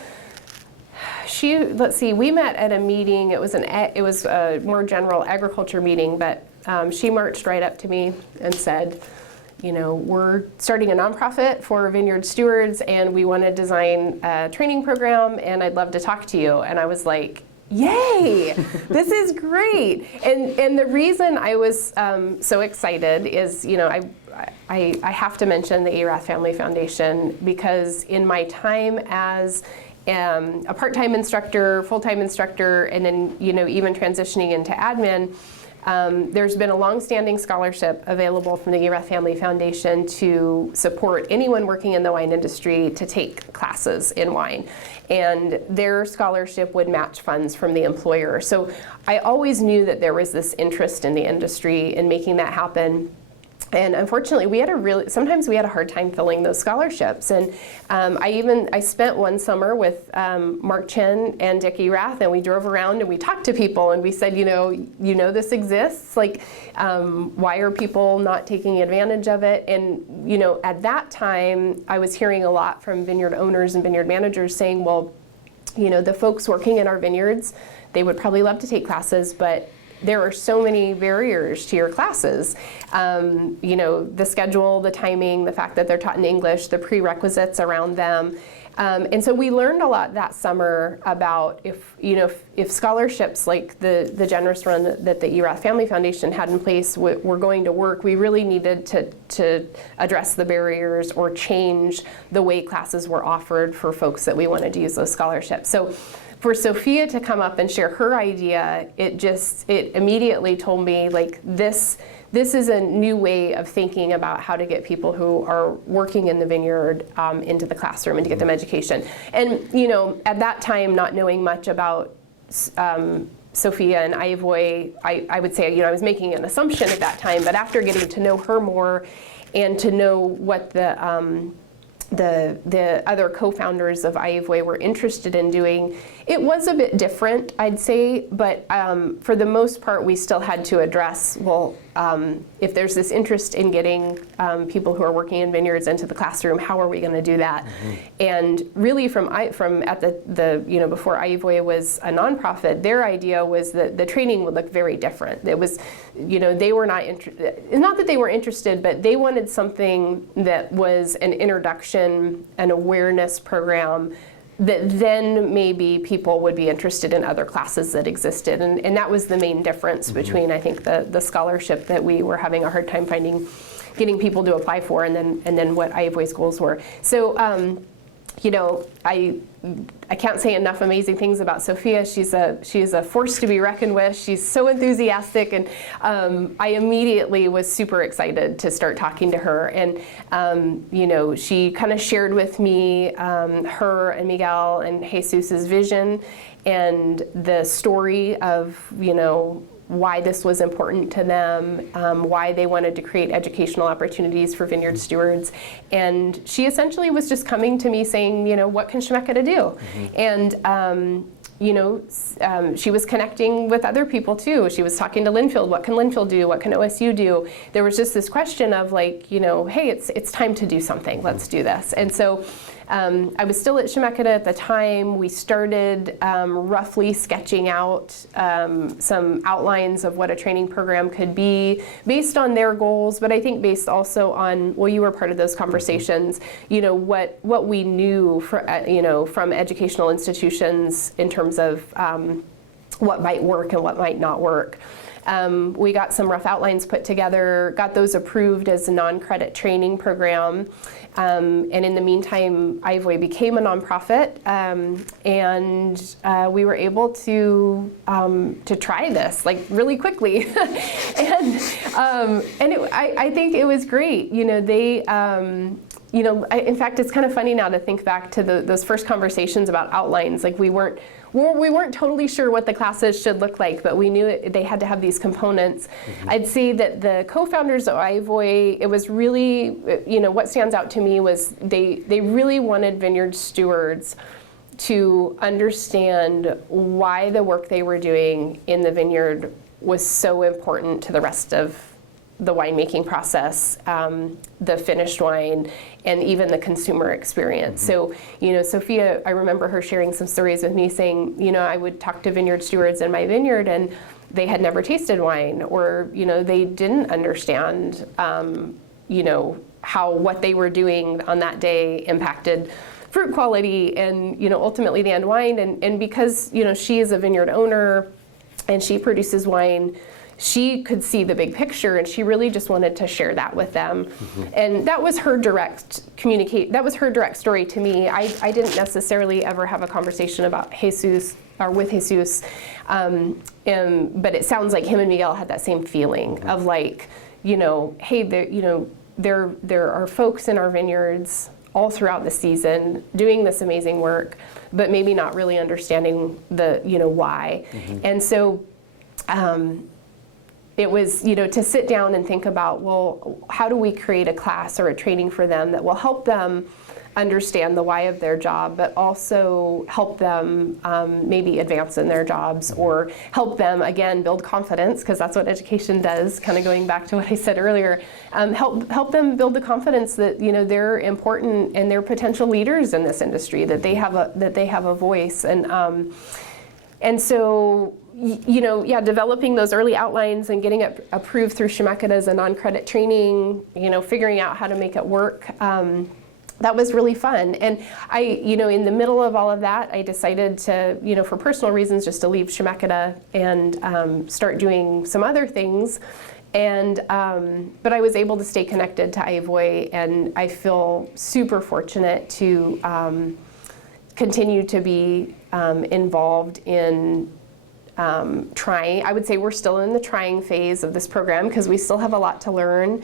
We met at a meeting. It was a more general agriculture meeting, but she marched right up to me and said, we're starting a nonprofit for vineyard stewards, and we want to design a training program, and I'd love to talk to you. And I was like, yay, this is great. And the reason I was so excited is, I have to mention the AHIVOY Family Foundation, because in my time as a part-time instructor, full-time instructor, and then even transitioning into admin, There's been a long-standing scholarship available from the Urath Family Foundation to support anyone working in the wine industry to take classes in wine. And their scholarship would match funds from the employer. So I always knew that there was this interest in the industry in making that happen. And unfortunately, sometimes we had a hard time filling those scholarships. And I spent one summer with Mark Chen and Dick Erath, and we drove around and we talked to people and we said, you know this exists. Like, why are people not taking advantage of it? And at that time, I was hearing a lot from vineyard owners and vineyard managers saying, well, the folks working in our vineyards, they would probably love to take classes, but there are so many barriers to your classes. The schedule, the timing, the fact that they're taught in English, the prerequisites around them. And so we learned a lot that summer about if scholarships like the generous run that the Urath Family Foundation had in place were going to work, we really needed to address the barriers or change the way classes were offered for folks that we wanted to use those scholarships. So for Sophia to come up and share her idea, it immediately told me, like, this is a new way of thinking about how to get people who are working in the vineyard into the classroom and to get them education. And at that time, not knowing much about Sophia and Ivoy, I would say I was making an assumption at that time. But after getting to know her more and to know what the other co-founders of Ivoy were interested in doing, it was a bit different, I'd say, but for the most part, we still had to address, if there's this interest in getting people who are working in vineyards into the classroom, how are we going to do that? Mm-hmm. And really from at the before Ivoy was a nonprofit, their idea was that the training would look very different. It was, they were not that they were interested, but they wanted something that was an introduction, an awareness program that then maybe people would be interested in other classes that existed. And that was the main difference between, I think, the scholarship that we were having a hard time getting people to apply for, and then what Ivoy's goals were. So, I can't say enough amazing things about Sophia. She's a force to be reckoned with. She's so enthusiastic, and I immediately was super excited to start talking to her. And she kind of shared with me her and Miguel and Jesus's vision and the story of why this was important to them, why they wanted to create educational opportunities for vineyard stewards. And she essentially was just coming to me saying, what can Chemeketa do? Mm-hmm. And she was connecting with other people too. She was talking to Linfield. What can Linfield do? What can OSU do? There was just this question of hey, it's time to do something. Let's do this. And so I was still at Chemeketa at the time. We started roughly sketching out some outlines of what a training program could be based on their goals, but I think based also on, you were part of those conversations, what we knew from educational institutions in terms of what might work and what might not work. We got some rough outlines put together, got those approved as a non-credit training program. And in the meantime, Ivoy became a nonprofit, and we were able to try this really quickly, and I think it was great. In fact, it's kind of funny now to think back to those first conversations about outlines. We weren't totally sure what the classes should look like, but we knew they had to have these components. Mm-hmm. I'd say that the co-founders of Ivoy, it was really, what stands out to me was they really wanted vineyard stewards to understand why the work they were doing in the vineyard was so important to the rest of the winemaking process, the finished wine, and even the consumer experience. Mm-hmm. So, Sophia, I remember her sharing some stories with me saying, I would talk to vineyard stewards in my vineyard and they had never tasted wine, or, they didn't understand, how what they were doing on that day impacted fruit quality and, ultimately the end wine. And because, she is a vineyard owner and she produces wine, she could see the big picture, and she really just wanted to share that with them. And that was her direct story to me. I didn't necessarily ever have a conversation about Jesus or with Jesus, but it sounds like him and Miguel had that same feeling of like, hey, there are folks in our vineyards all throughout the season doing this amazing work, but maybe not really understanding the why. And so it was to sit down and think about, well, how do we create a class or a training for them that will help them understand the why of their job, but also help them maybe advance in their jobs, or help them, again, build confidence, because that's what education does, kind of going back to what I said earlier. Help them build the confidence that they're important and they're potential leaders in this industry, that they have a voice. And so developing those early outlines and getting it approved through Chemeketa as a non-credit training, figuring out how to make it work. That was really fun. And I, in the middle of all of that, I decided to, for personal reasons, just to leave Chemeketa and start doing some other things. And, but I was able to stay connected to Ivoy, and I feel super fortunate to continue to be involved in trying. I would say we're still in the trying phase of this program because we still have a lot to learn.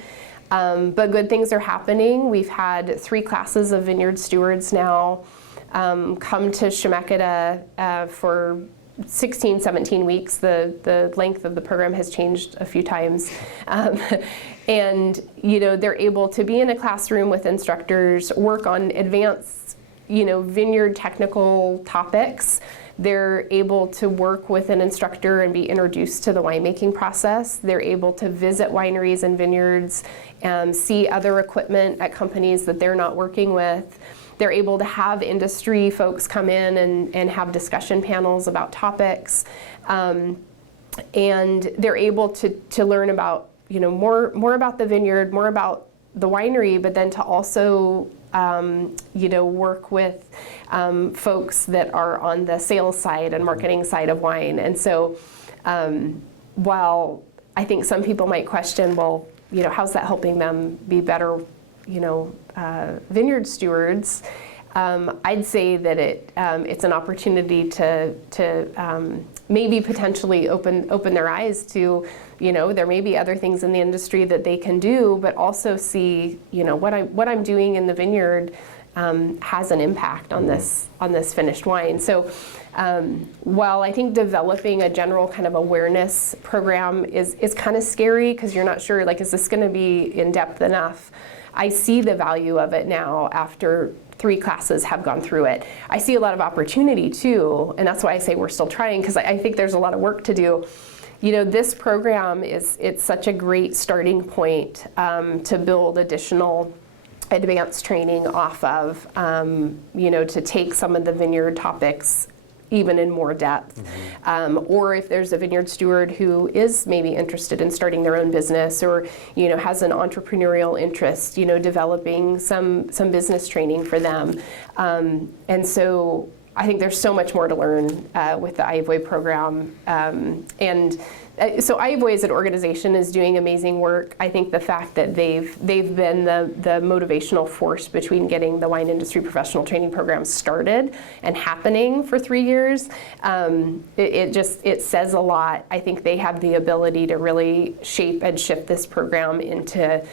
But good things are happening. We've had 3 classes of vineyard stewards now come to Chemeketa for 16, 17 weeks. The length of the program has changed a few times. And they're able to be in a classroom with instructors, work on advanced vineyard technical topics. They're able to work with an instructor and be introduced to the winemaking process. They're able to visit wineries and vineyards and see other equipment at companies that they're not working with. They're able to have industry folks come in and have discussion panels about topics. And they're able to learn about, more about the vineyard, more about the winery, but then to also work with folks that are on the sales side and marketing side of wine. And so while I think some people might question, well, how's that helping them be better, vineyard stewards? I'd say that it's an opportunity to maybe potentially open their eyes to, there may be other things in the industry that they can do, but also see, what I'm doing in the vineyard has an impact on this finished wine. So while I think developing a general kind of awareness program is kind of scary because you're not sure, like, is this going to be in depth enough? I see the value of it now after 3 classes have gone through it. I see a lot of opportunity too, and that's why I say we're still trying, because I think there's a lot of work to do. This program it's such a great starting point to build additional advanced training off of, to take some of the vineyard topics even in more depth. Or if there's a vineyard steward who is maybe interested in starting their own business, or has an entrepreneurial interest, developing some business training for them. And so I think there's so much more to learn with the Ivoy program. So Ivoy as an organization is doing amazing work. I think the fact that they've been the motivational force between getting the wine industry professional training program started and happening for 3 years, it says a lot. I think they have the ability to really shape and shift this program into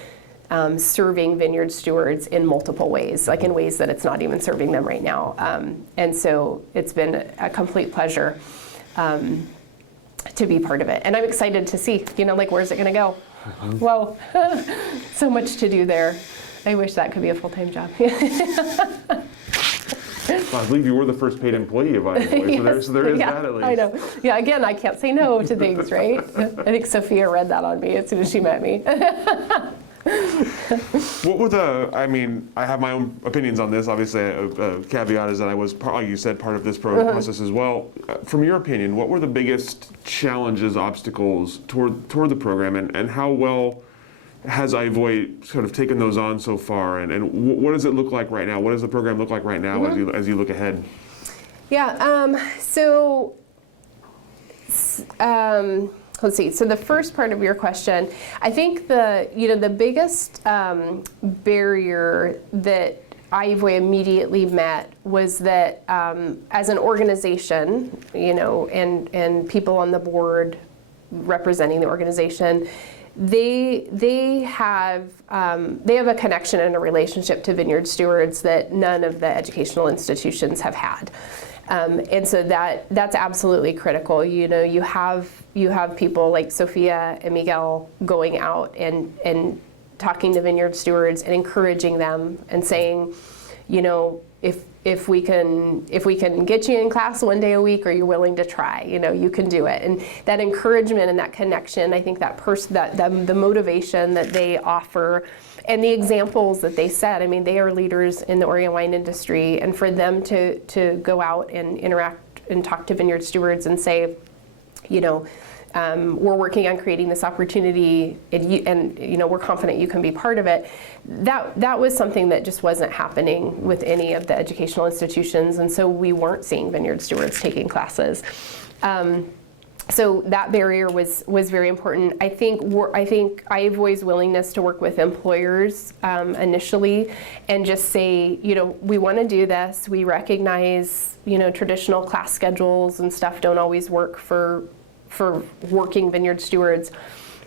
serving vineyard stewards in multiple ways, like in ways that it's not even serving them right now. And so it's been a complete pleasure to be part of it. And I'm excited to see, where's it going to go? Whoa, so much to do there. I wish that could be a full-time job. Well, I believe you were the first paid employee of Ivoy, Yes. so there is that at least. I know. Yeah, again, I can't say no to things, right? I think Sophia read that on me as soon as she met me. What were I have my own opinions on this. Obviously, a caveat is that I was, like you said, part of this process as well. From your opinion, what were the biggest challenges, obstacles toward the program, and how well has Ivoy sort of taken those on so far? And what does it look like right now? What does the program look like right now as you look ahead? Yeah, let's see. So the first part of your question, I think the biggest barrier that Ivoy immediately met was that as an organization, and people on the board representing the organization, they have a connection and a relationship to Vineyard Stewards that none of the educational institutions have had. And so that's absolutely critical. You have people like Sophia and Miguel going out and talking to Vineyard Stewards and encouraging them and saying, if we can get you in class one day a week, or you're willing to try, you can do it. And that encouragement and that connection, I think that the motivation that they offer and the examples that they set, I mean, they are leaders in the Oregon wine industry, and for them to go out and interact and talk to Vineyard Stewards and say, we're working on creating this opportunity, and we're confident you can be part of it. That was something that just wasn't happening with any of the educational institutions, and so we weren't seeing Vineyard Stewards taking classes. So that barrier was very important. I think Ivoy's willingness to work with employers initially and just say, we want to do this. We recognize, traditional class schedules and stuff don't always work for working Vineyard Stewards.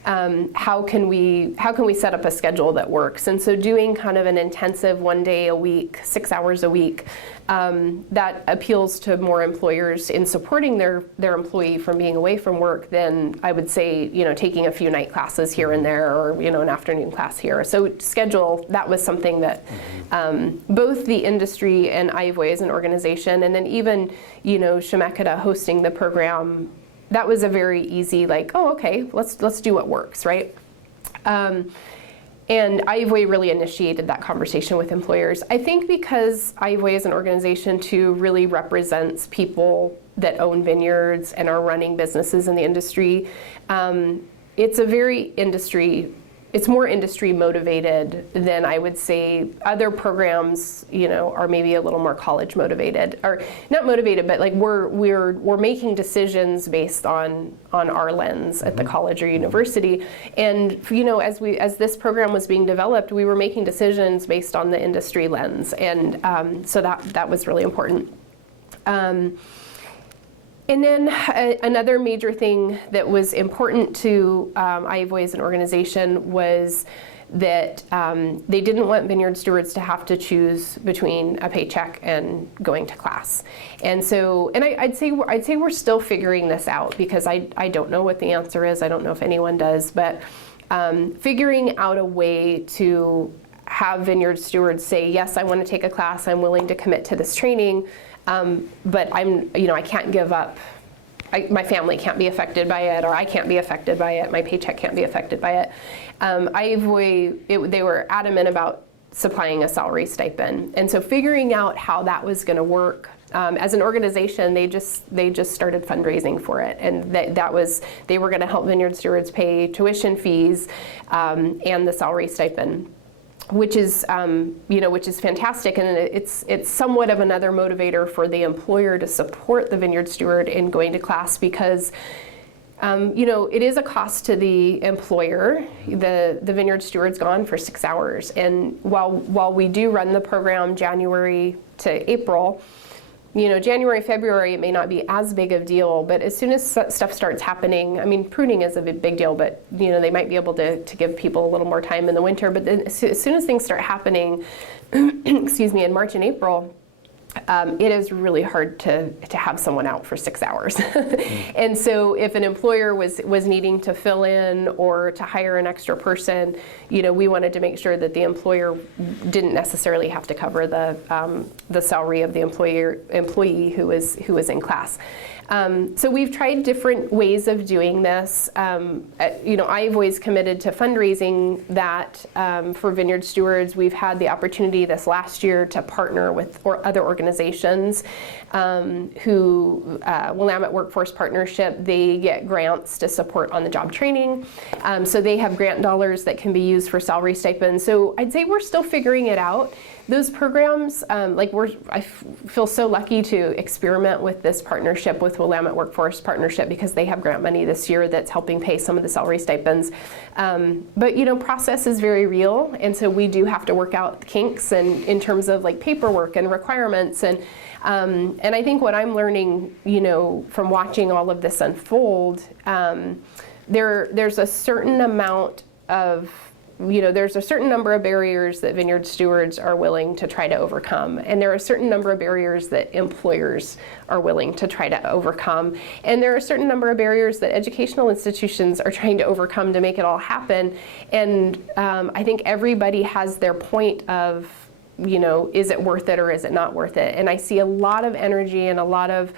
How can we set up a schedule that works? And so doing kind of an intensive 1 day a week, 6 hours a week, that appeals to more employers in supporting their employee from being away from work than, I would say, taking a few night classes here and there, or an afternoon class here. So schedule, that was something that both the industry and Ivoy as an organization, and then even Chemeketa hosting the program, that was a very easy, okay, let's do what works, right? And Ivoy really initiated that conversation with employers. I think because Ivoy as an organization too really represents people that own vineyards and are running businesses in the industry, it's more industry motivated than, I would say, other programs, are maybe a little more college motivated, or not motivated, but we're making decisions based on our lens at the college or university. And as this program was being developed, we were making decisions based on the industry lens, and so that was really important. And then another major thing that was important to Ivoy as an organization was that they didn't want Vineyard Stewards to have to choose between a paycheck and going to class. And so, I'd say we're still figuring this out, because I don't know what the answer is. I don't know if anyone does, but figuring out a way to have Vineyard Stewards say, yes, I want to take a class, I'm willing to commit to this training, but I can't give up. My family can't be affected by it, or I can't be affected by it. My paycheck can't be affected by it. Ivoy, they were adamant about supplying a salary stipend, and so figuring out how that was going to work. As an organization, they just started fundraising for it, and they were going to help Vineyard Stewards pay tuition fees and the salary stipend, which is fantastic, and it's somewhat of another motivator for the employer to support the Vineyard Steward in going to class, because it is a cost to the employer. The Vineyard Steward's gone for 6 hours, and while we do run the program January to April, January, February, it may not be as big of a deal, but as soon as stuff starts happening, I mean, pruning is a big deal, but, they might be able to give people a little more time in the winter. But then as soon as things start happening, excuse me, in March and April, it is really hard to have someone out for 6 hours. And so if an employer was needing to fill in or to hire an extra person, we wanted to make sure that the employer didn't necessarily have to cover the salary of the employee who was in class. So we've tried different ways of doing this. Ivoy's committed to fundraising that for Vineyard Stewards. We've had the opportunity this last year to partner with other organizations who Willamette Workforce Partnership. They get grants to support on-the-job training. So they have grant dollars that can be used for salary stipends. So I'd say we're still figuring it out. Those programs, I feel so lucky to experiment with this partnership with to a Willamette Workforce Partnership because they have grant money this year that's helping pay some of the salary stipends. But process is very real, and so we do have to work out the kinks and in terms of like paperwork and requirements, and I think what I'm learning, from watching all of this unfold, there's a certain amount of there's a certain number of barriers that vineyard stewards are willing to try to overcome. And there are a certain number of barriers that employers are willing to try to overcome. And there are a certain number of barriers that educational institutions are trying to overcome to make it all happen. And I think everybody has their point of, is it worth it or is it not worth it? And I see a lot of energy and a lot of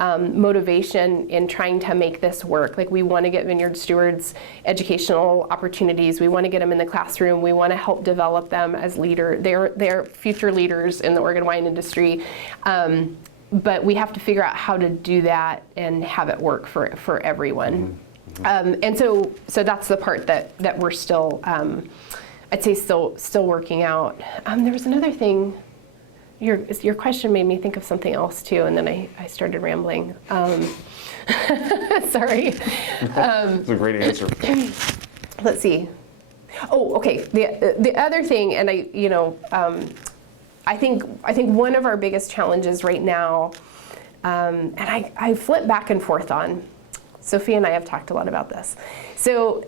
motivation in trying to make this work. Like, we want to get vineyard stewards educational opportunities. We want to get them in the classroom. We want to help develop them as leaders. They're future leaders in the Oregon wine industry. But we have to figure out how to do that and have it work for everyone. And so that's the part that we're still, I'd say still working out. There was another thing. Your question made me think of something else too, and then I started rambling. Sorry. It's a great answer. Let's see. Oh, okay. The other thing, and I think one of our biggest challenges right now, and I flip back and forth on. Sophia and I have talked a lot about this. So.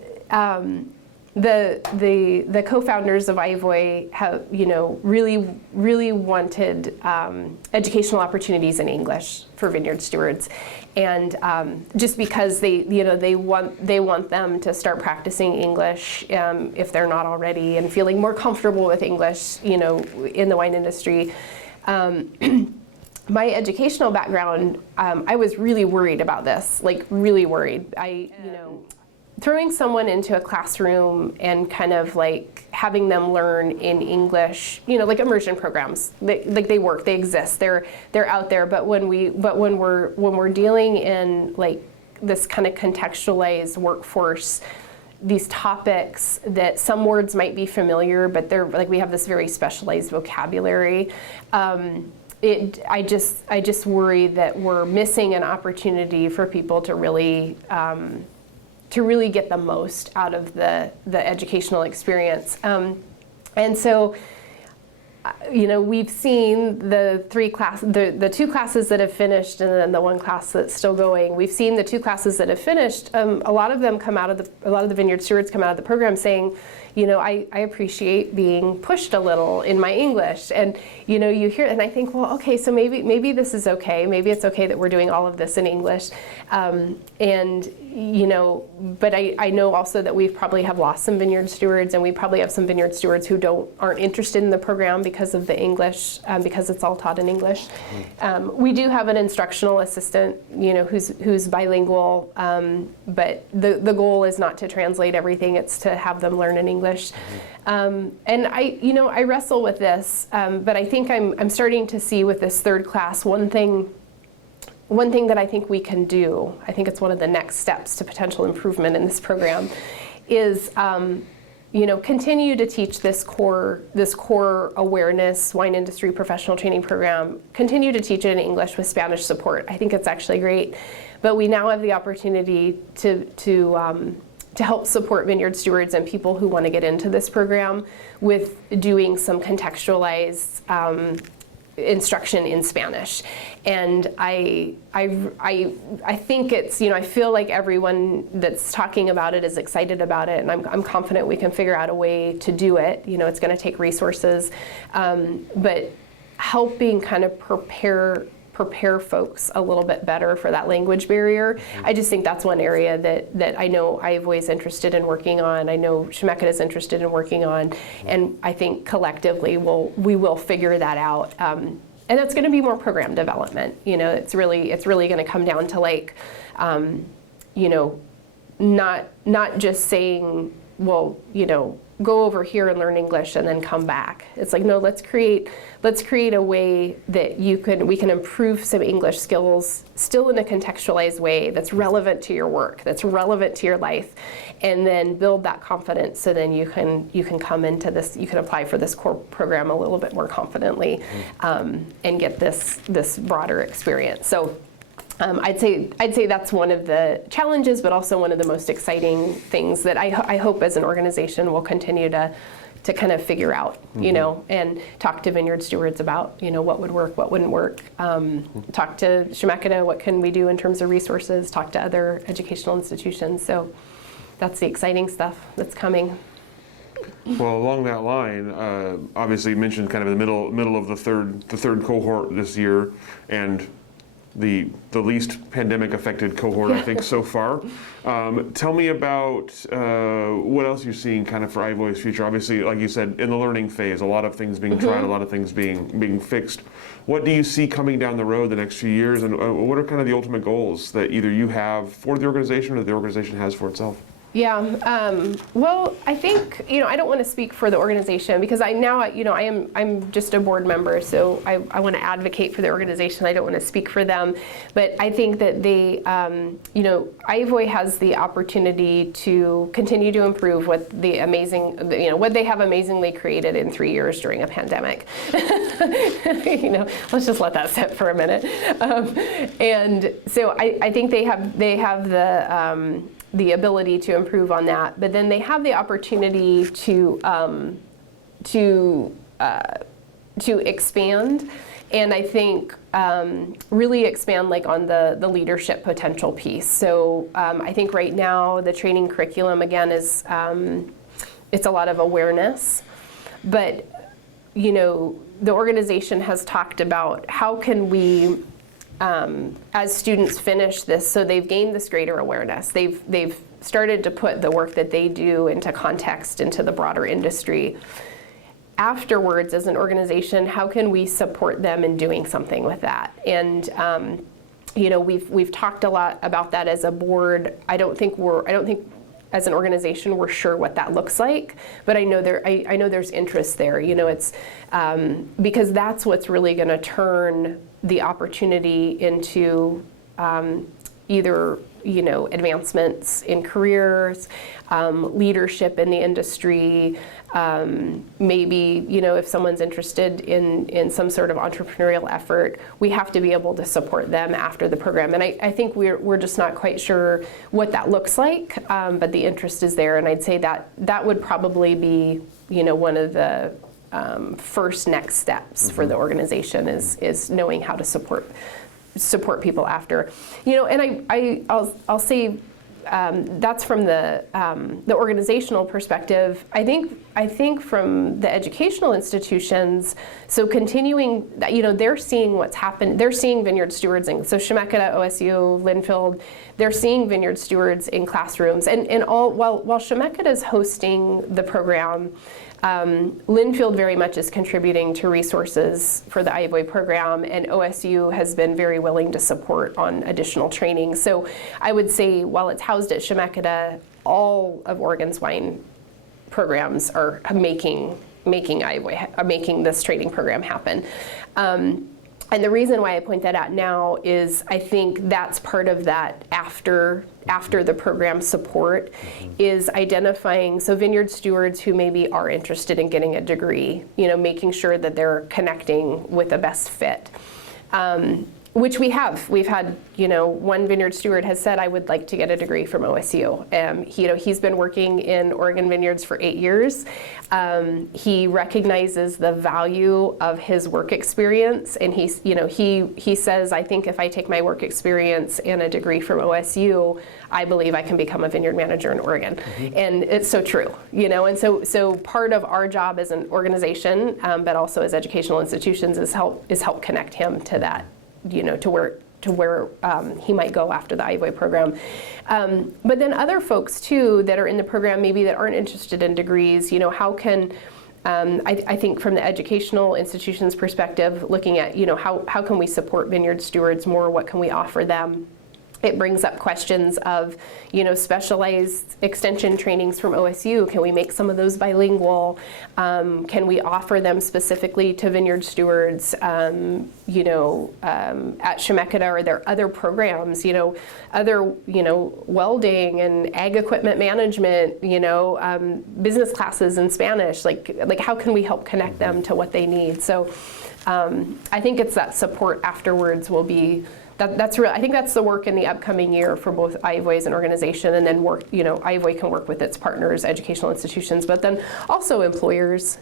The co-founders of Ivoy have, really wanted educational opportunities in English for vineyard stewards, and just because they want them to start practicing English if they're not already, and feeling more comfortable with English, in the wine industry. My educational background, I was really worried about this, like really worried. Throwing someone into a classroom and kind of like having them learn in English, like immersion programs, they work, they exist, they're out there. But when we're dealing in like this kind of contextualized workforce, these topics that some words might be familiar, but they're like, we have this very specialized vocabulary. I just worry that we're missing an opportunity for people to really get the most out of the educational experience. And so, we've seen the two classes that have finished and then the one class that's still going. We've seen the two classes that have finished. A lot of the vineyard stewards come out of the program saying, I appreciate being pushed a little in my English. And, you hear, and I think, well, okay, so maybe this is okay. Maybe it's okay that we're doing all of this in English. But I know also that we probably have lost some vineyard stewards, and we probably have some vineyard stewards who aren't interested in the program because of the English, because it's all taught in English. We do have an instructional assistant, who's bilingual, but the goal is not to translate everything; it's to have them learn in English. And I wrestle with this, but I think I'm starting to see with this third class one thing that I think we can do, I think it's one of the next steps to potential improvement in this program, is continue to teach this core awareness wine industry professional training program. Continue to teach it in English with Spanish support. I think it's actually great, but we now have the opportunity to help support vineyard stewards and people who want to get into this program with doing some contextualized instruction in Spanish. And I think it's, I feel like everyone that's talking about it is excited about it, and I'm confident we can figure out a way to do it. It's going to take resources, but helping kind of prepare folks a little bit better for that language barrier. I just think that's one area that I know Ivoy is interested in working on. I know Chemeketa is interested in working on, and I think collectively we will figure that out. And that's going to be more program development. It's really going to come down to like, not just saying, well, go over here and learn English and then come back. It's like, no, let's create a way that we can improve some English skills still in a contextualized way that's relevant to your work, that's relevant to your life, and then build that confidence so then you can come into this, you can apply for this core program a little bit more confidently, and get this broader experience. So I'd say that's one of the challenges, but also one of the most exciting things that I hope as an organization we'll continue to kind of figure out, and talk to vineyard stewards about, what would work, what wouldn't work. Talk to Chemeketa, what can we do in terms of resources, talk to other educational institutions. So that's the exciting stuff that's coming. Well, along that line, obviously you mentioned kind of in the middle of the third cohort this year, and the least pandemic affected cohort, I think, so far. Tell me about what else you're seeing kind of for Ivoy's future. Obviously, like you said, in the learning phase, a lot of things being tried, a lot of things being fixed. What do you see coming down the road the next few years, and what are kind of the ultimate goals that either you have for the organization or the organization has for itself? Yeah, well, I think, I don't want to speak for the organization because I'm just a board member, so I want to advocate for the organization. I don't want to speak for them, but I think that they, Ivoy has the opportunity to continue to improve what they have amazingly created in 3 years during a pandemic. Let's just let that sit for a minute. And so I think they have the ability to improve on that, but then they have the opportunity to expand, and I think really expand like on the leadership potential piece. So I think right now the training curriculum again is it's a lot of awareness, but the organization has talked about how can we as students finish this, so they've gained this greater awareness. They've started to put the work that they do into context, into the broader industry. Afterwards, as an organization, how can we support them in doing something with that? And we've talked a lot about that as a board. I don't think as an organization we're sure what that looks like, but I know there's interest there. It's because that's what's really going to turn the opportunity into either advancements in careers, leadership in the industry, maybe if someone's interested in some sort of entrepreneurial effort, we have to be able to support them after the program. And I think we're just not quite sure what that looks like, but the interest is there, and I'd say that would probably be one of the first next steps for the organization is knowing how to support people after, and I'll say that's from the organizational perspective. I think from the educational institutions, so continuing, they're seeing what's happened. They're seeing vineyard stewards, so Chemeketa, OSU, Linfield, they're seeing vineyard stewards in classrooms, and all while Chemeketa is hosting the program. Linfield very much is contributing to resources for the AHIVOY program, and OSU has been very willing to support on additional training. So I would say while it's housed at Chemeketa, all of Oregon's wine programs are making AHIVOY, making this training program happen. And the reason why I point that out now is I think that's part of that after the program support is identifying, so vineyard stewards who maybe are interested in getting a degree, making sure that they're connecting with the best fit. Which we have. We've had, one vineyard steward has said, I would like to get a degree from OSU. He's been working in Oregon vineyards for 8 years. He recognizes the value of his work experience, and he says, I think if I take my work experience and a degree from OSU, I believe I can become a vineyard manager in Oregon. And it's so true, and so part of our job as an organization, but also as educational institutions is help connect him to that, to where he might go after the AHIVOY program. But then other folks too that are in the program maybe that aren't interested in degrees, how can, I think from the educational institution's perspective, looking at, how can we support vineyard stewards more, what can we offer them? It brings up questions of, specialized extension trainings from OSU. Can we make some of those bilingual? Can we offer them specifically to vineyard stewards? At Chemeketa, are there other programs? Other welding and ag equipment management. Business classes in Spanish. Like how can we help connect them to what they need? So I think it's that support afterwards will be. that's real. I think that's the work in the upcoming year for both Ivoy as an organization, and then work, Ivoy can work with its partners, educational institutions, but then also employers.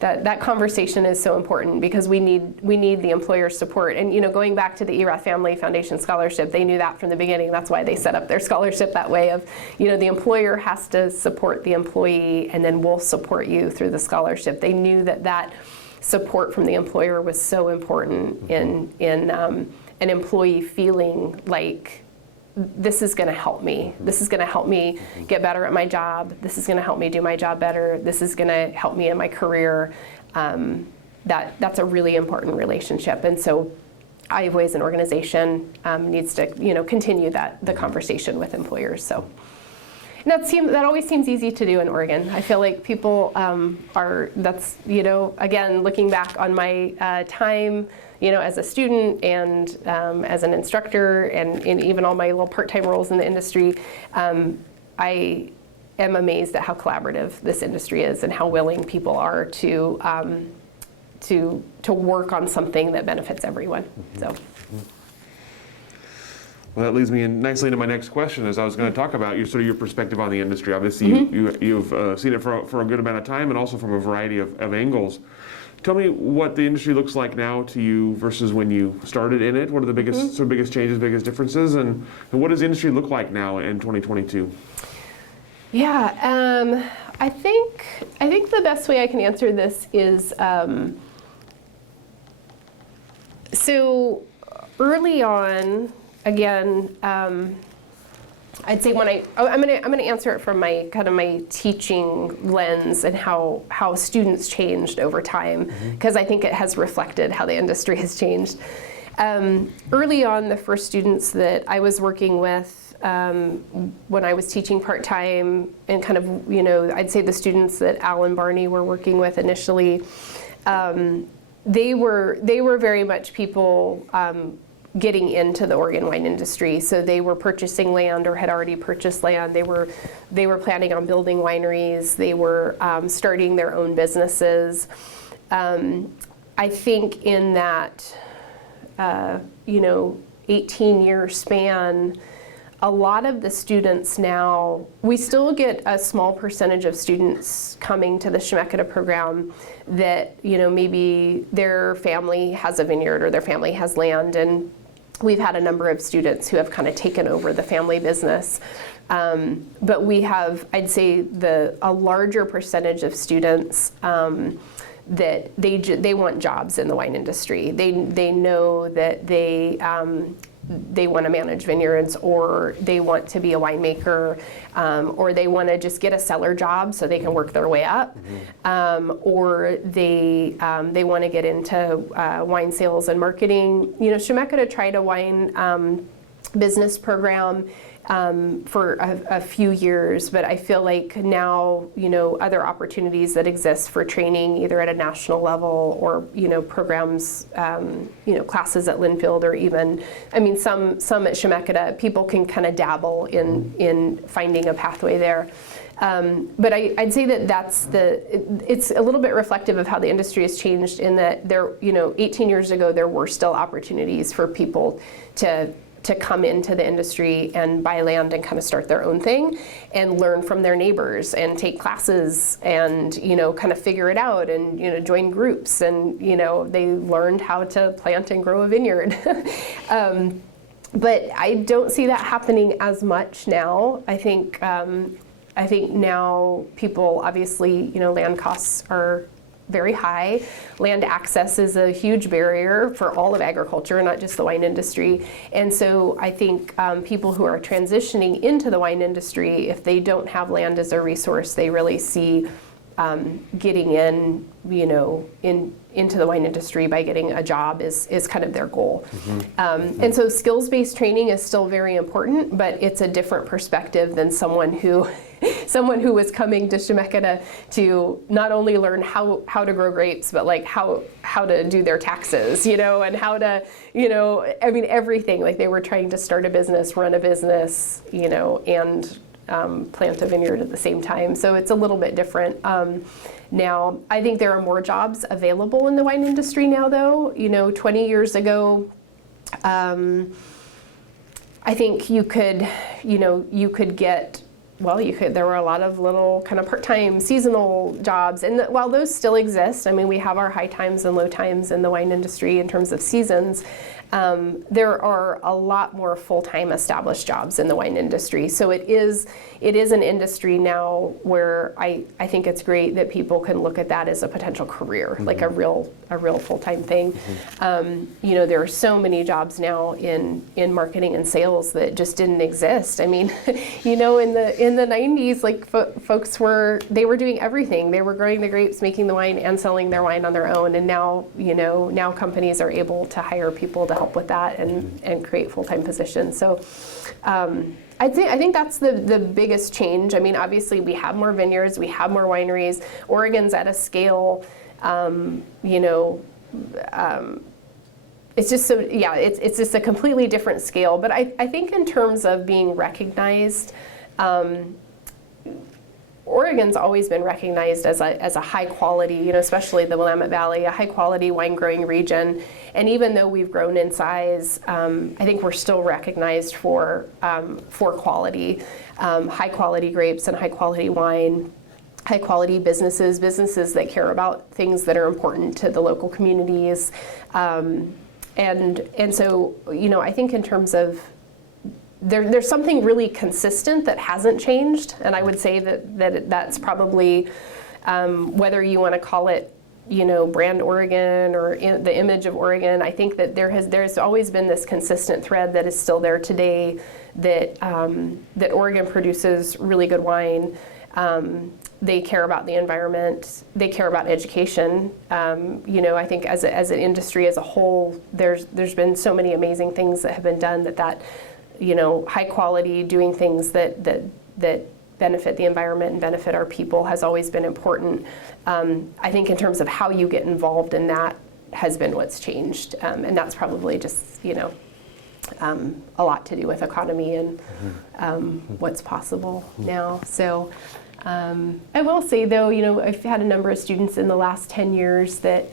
That conversation is so important because we need the employer support. And going back to the ERATH Family Foundation Scholarship, they knew that from the beginning. That's why they set up their scholarship that way of, the employer has to support the employee, and then we'll support you through the scholarship. They knew that support from the employer was so important in an employee feeling like, this is going to help me. This is going to help me get better at my job. This is going to help me do my job better. This is going to help me in my career. That's a really important relationship. And so Ivoy as an organization needs to continue the conversation with employers. So. And that always seems easy to do in Oregon. I feel like people again, looking back on my time, as a student and as an instructor and in even all my little part-time roles in the industry, I am amazed at how collaborative this industry is and how willing people are to work on something that benefits everyone. So. Well, that leads me in nicely into my next question, as I was going to talk about your perspective on the industry. Obviously, you've seen it for a good amount of time, and also from a variety of angles. Tell me what the industry looks like now to you versus when you started in it. What are the biggest biggest changes, biggest differences, and what does the industry look like now in 2022? Yeah, I think the best way I can answer this is so early on. Again, I'd say I'm gonna answer it from my teaching lens and how students changed over time, because I think it has reflected how the industry has changed. Early on, the first students that I was working with when I was teaching part-time, and I'd say the students that Al and Barney were working with initially, they were very much people getting into the Oregon wine industry. So they were purchasing land or had already purchased land. They were planning on building wineries. They were starting their own businesses. I think in that 18-year span, a lot of the students now, we still get a small percentage of students coming to the Chemeketa program that maybe their family has a vineyard or their family has land, and we've had a number of students who have kind of taken over the family business. But we have, I'd say, a larger percentage of students that they want jobs in the wine industry. They know that they want to manage vineyards, or they want to be a winemaker, or they want to just get a cellar job so they can work their way up, or they want to get into wine sales and marketing. Chemeketa tried a wine business program for a few years, but I feel like now, other opportunities that exist for training either at a national level or, programs, classes at Linfield, or even, some at Chemeketa, people can kind of dabble in finding a pathway there. But I'd say it's a little bit reflective of how the industry has changed in that 18 years ago, there were still opportunities for people to come into the industry and buy land and kind of start their own thing and learn from their neighbors and take classes and, kind of figure it out and, join groups and, they learned how to plant and grow a vineyard. But I don't see that happening as much now. I think now people, obviously, land costs are very high. Land access is a huge barrier for all of agriculture, not just the wine industry. And so I think people who are transitioning into the wine industry, if they don't have land as a resource, they really see getting into the wine industry by getting a job is kind of their goal. And so skills-based training is still very important, but it's a different perspective than someone who was coming to Chemeketa to not only learn how to grow grapes, but like how to do their taxes, and how to, everything. Like they were trying to start a business, run a business, and plant a vineyard at the same time. So it's a little bit different. Now, I think there are more jobs available in the wine industry now, though. 20 years ago, I think you could get, there were a lot of little kind of part-time seasonal jobs, and while those still exist, I mean, we have our high times and low times in the wine industry in terms of seasons. There are a lot more full-time established jobs in the wine industry. So it is an industry now where I think it's great that people can look at that as a potential career, like a real full-time thing. There are so many jobs now in marketing and sales that just didn't exist. I mean, in the 90s, like folks were doing everything. They were growing the grapes, making the wine, and selling their wine on their own. And now, now companies are able to hire people to help with that and create full-time positions. So I think that's the biggest change. I mean, obviously we have more vineyards, we have more wineries. Oregon's at a scale, it's just so, it's just a completely different scale. But I think in terms of being recognized, Oregon's always been recognized as a high quality, especially the Willamette Valley, a high quality wine growing region. And even though we've grown in size, I think we're still recognized for quality, high quality grapes and high quality wine, high quality businesses that care about things that are important to the local communities. And so, I think in terms of there's something really consistent that hasn't changed, and I would say that's probably whether you want to call it, brand Oregon or the image of Oregon. I think that there's always been this consistent thread that is still there today, that Oregon produces really good wine. They care about the environment. They care about education. I think as an industry as a whole, there's been so many amazing things that have been done that high quality, doing things that benefit the environment and benefit our people has always been important. I think in terms of how you get involved in that has been what's changed. And that's probably just, a lot to do with economy and what's possible now. So I will say though, I've had a number of students in the last 10 years that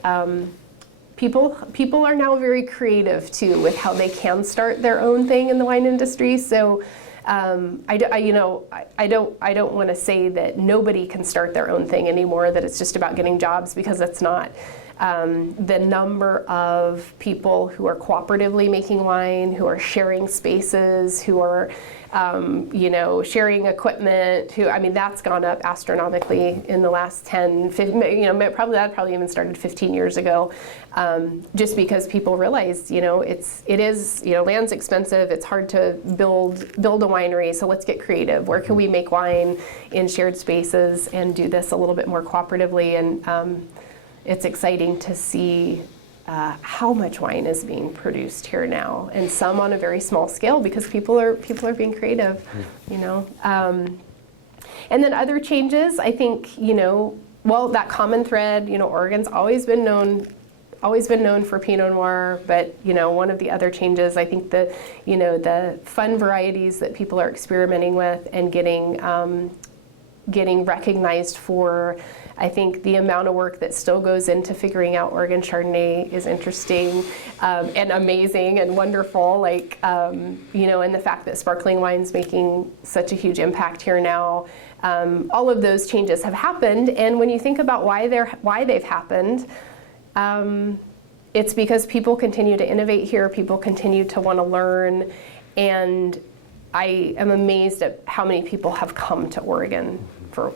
people are now very creative too with how they can start their own thing in the wine industry. So I don't want to say that nobody can start their own thing anymore, that it's just about getting jobs, because that's not. The number of people who are cooperatively making wine, who are sharing spaces, who are sharing equipment, that's gone up astronomically in the last 10, 15, probably even started 15 years ago, just because people realized, land's expensive, it's hard to build a winery, so let's get creative. Where can we make wine in shared spaces and do this a little bit more cooperatively? And it's exciting to see how much wine is being produced here now, and some on a very small scale because people are being creative, And then other changes, I think, that common thread, Oregon's always been known for Pinot Noir, but one of the other changes, I think the fun varieties that people are experimenting with and getting recognized for. I think the amount of work that still goes into figuring out Oregon Chardonnay is interesting and amazing and wonderful. And the fact that sparkling wine's making such a huge impact here now. All of those changes have happened, and when you think about why they've happened, it's because people continue to innovate here. People continue to want to learn, and I am amazed at how many people have come to Oregon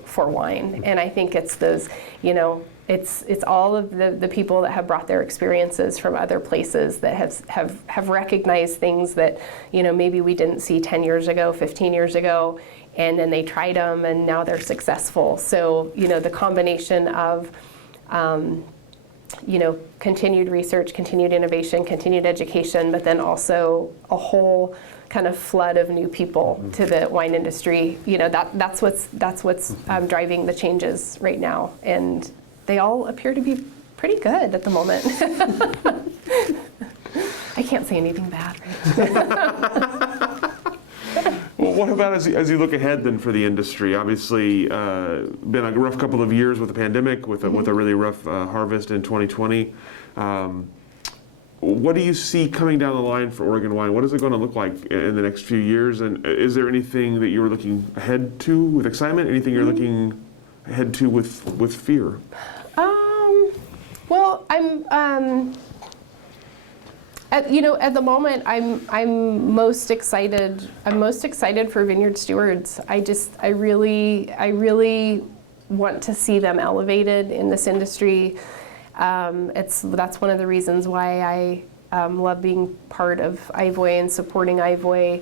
for wine. And I think it's those, it's all of the people that have brought their experiences from other places that have recognized things that, maybe we didn't see 10 years ago, 15 years ago, and then they tried them and now they're successful. So, the combination of, continued research, continued innovation, continued education, but then also a whole kind of flood of new people to the wine industry. That's what's driving the changes right now, and they all appear to be pretty good at the moment. I can't say anything bad, right? Well, what about as you look ahead then for the industry? Obviously, been a rough couple of years with the pandemic, with a really rough harvest in 2020. what do you see coming down the line for Oregon wine? What is it going to look like in the next few years? And is there anything that you're looking ahead to with excitement? Anything you're looking ahead to with fear? Well, at the moment, I'm most excited. I'm most excited for Vineyard Stewards. I really want to see them elevated in this industry. That's one of the reasons why I love being part of Ivoy and supporting Ivoy.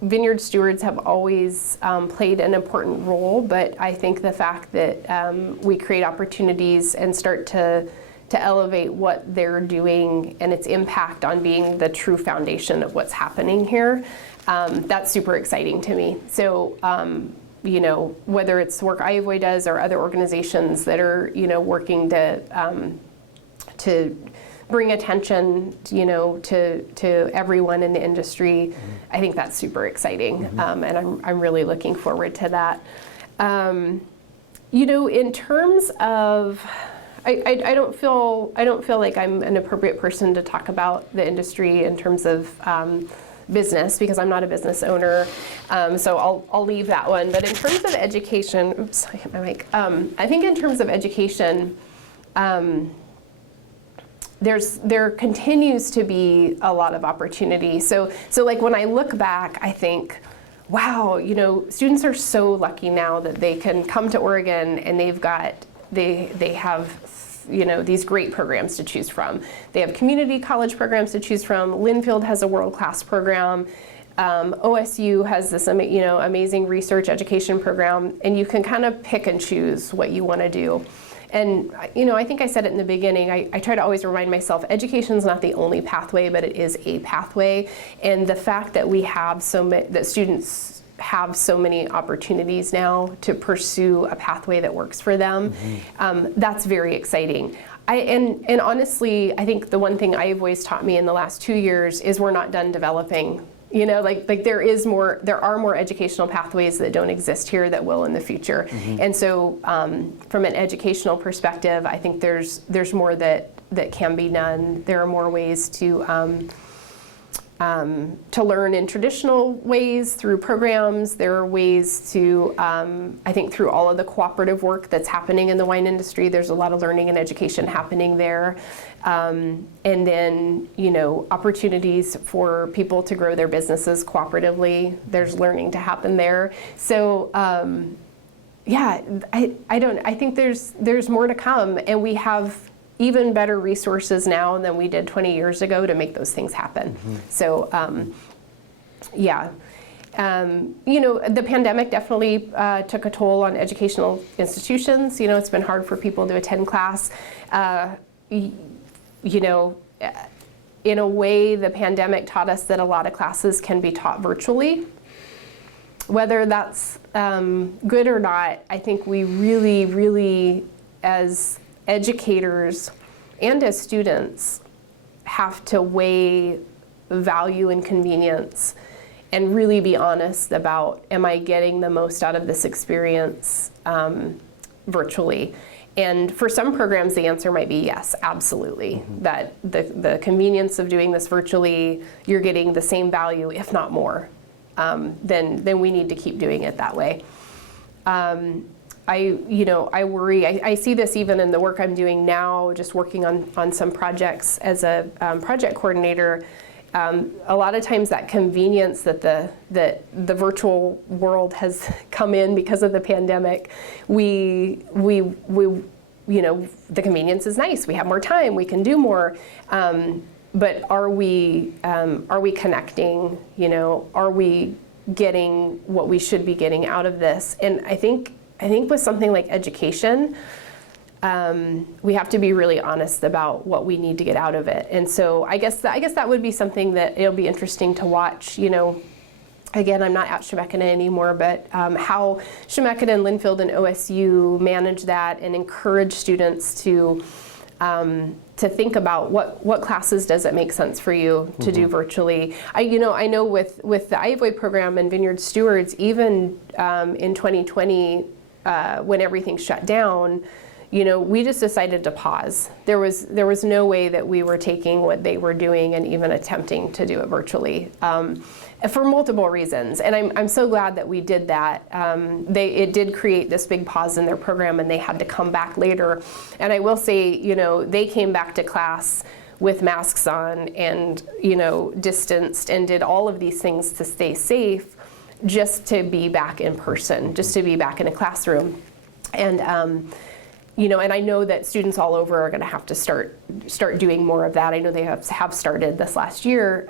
Vineyard stewards have always played an important role, but I think the fact that we create opportunities and start to elevate what they're doing and its impact on being the true foundation of what's happening here, that's super exciting to me. So, whether it's work Ivoy does or other organizations that are, working to bring attention, to everyone in the industry, I think that's super exciting, and I'm really looking forward to that. In terms of, I don't feel like I'm an appropriate person to talk about the industry in terms of business, because I'm not a business owner, so I'll leave that one. But in terms of education, oops, I hit my mic. I think in terms of education, there continues to be a lot of opportunity. So like when I look back, I think, wow, students are so lucky now that they can come to Oregon and they have these great programs to choose from. They have community college programs to choose from. Linfield has a world-class program. OSU has this amazing research education program, and you can kind of pick and choose what you want to do. And I think I said it in the beginning, I try to always remind myself, education is not the only pathway, but it is a pathway. And the fact that we have that students have so many opportunities now to pursue a pathway that works for them, that's very exciting. And honestly, I think the one thing Ivoy's taught me in the last 2 years is we're not done developing. Like there are more educational pathways that don't exist here that will in the future. And so from an educational perspective, I think there's more that can be done. There are more ways to learn in traditional ways through programs. There are ways to, I think through all of the cooperative work that's happening in the wine industry, there's a lot of learning and education happening there. And then, opportunities for people to grow their businesses cooperatively. There's learning to happen there. So, I think there's more to come, and we have even better resources now than we did 20 years ago to make those things happen. So, the pandemic definitely took a toll on educational institutions. It's been hard for people to attend class. In a way, the pandemic taught us that a lot of classes can be taught virtually. Whether that's good or not, I think we really, really, as educators and as students, have to weigh value and convenience and really be honest about, am I getting the most out of this experience virtually? And for some programs, the answer might be yes, absolutely. That the convenience of doing this virtually, you're getting the same value, if not more. Then we need to keep doing it that way. I worry. I see this even in the work I'm doing now, just working on some projects as a project coordinator. A lot of times that convenience that the virtual world has come in because of the pandemic, we the convenience is nice. We have more time. We can do more. But are we connecting? Are we getting what we should be getting out of this? And I think with something like education, we have to be really honest about what we need to get out of it. And so I guess that would be something that it'll be interesting to watch. Again, I'm not at Chemeketa anymore, but how Chemeketa and Linfield and OSU manage that and encourage students to think about what classes does it make sense for you to do virtually. I know with the Ivoy program and Vineyard Stewards, even in 2020, when everything shut down, we just decided to pause. There was no way that we were taking what they were doing and even attempting to do it virtually, for multiple reasons. And I'm so glad that we did that. It did create this big pause in their program, and they had to come back later. And I will say, they came back to class with masks on and, distanced, and did all of these things to stay safe, just to be back in person, just to be back in a classroom. And and I know that students all over are going to have to start doing more of that. I know they have started this last year,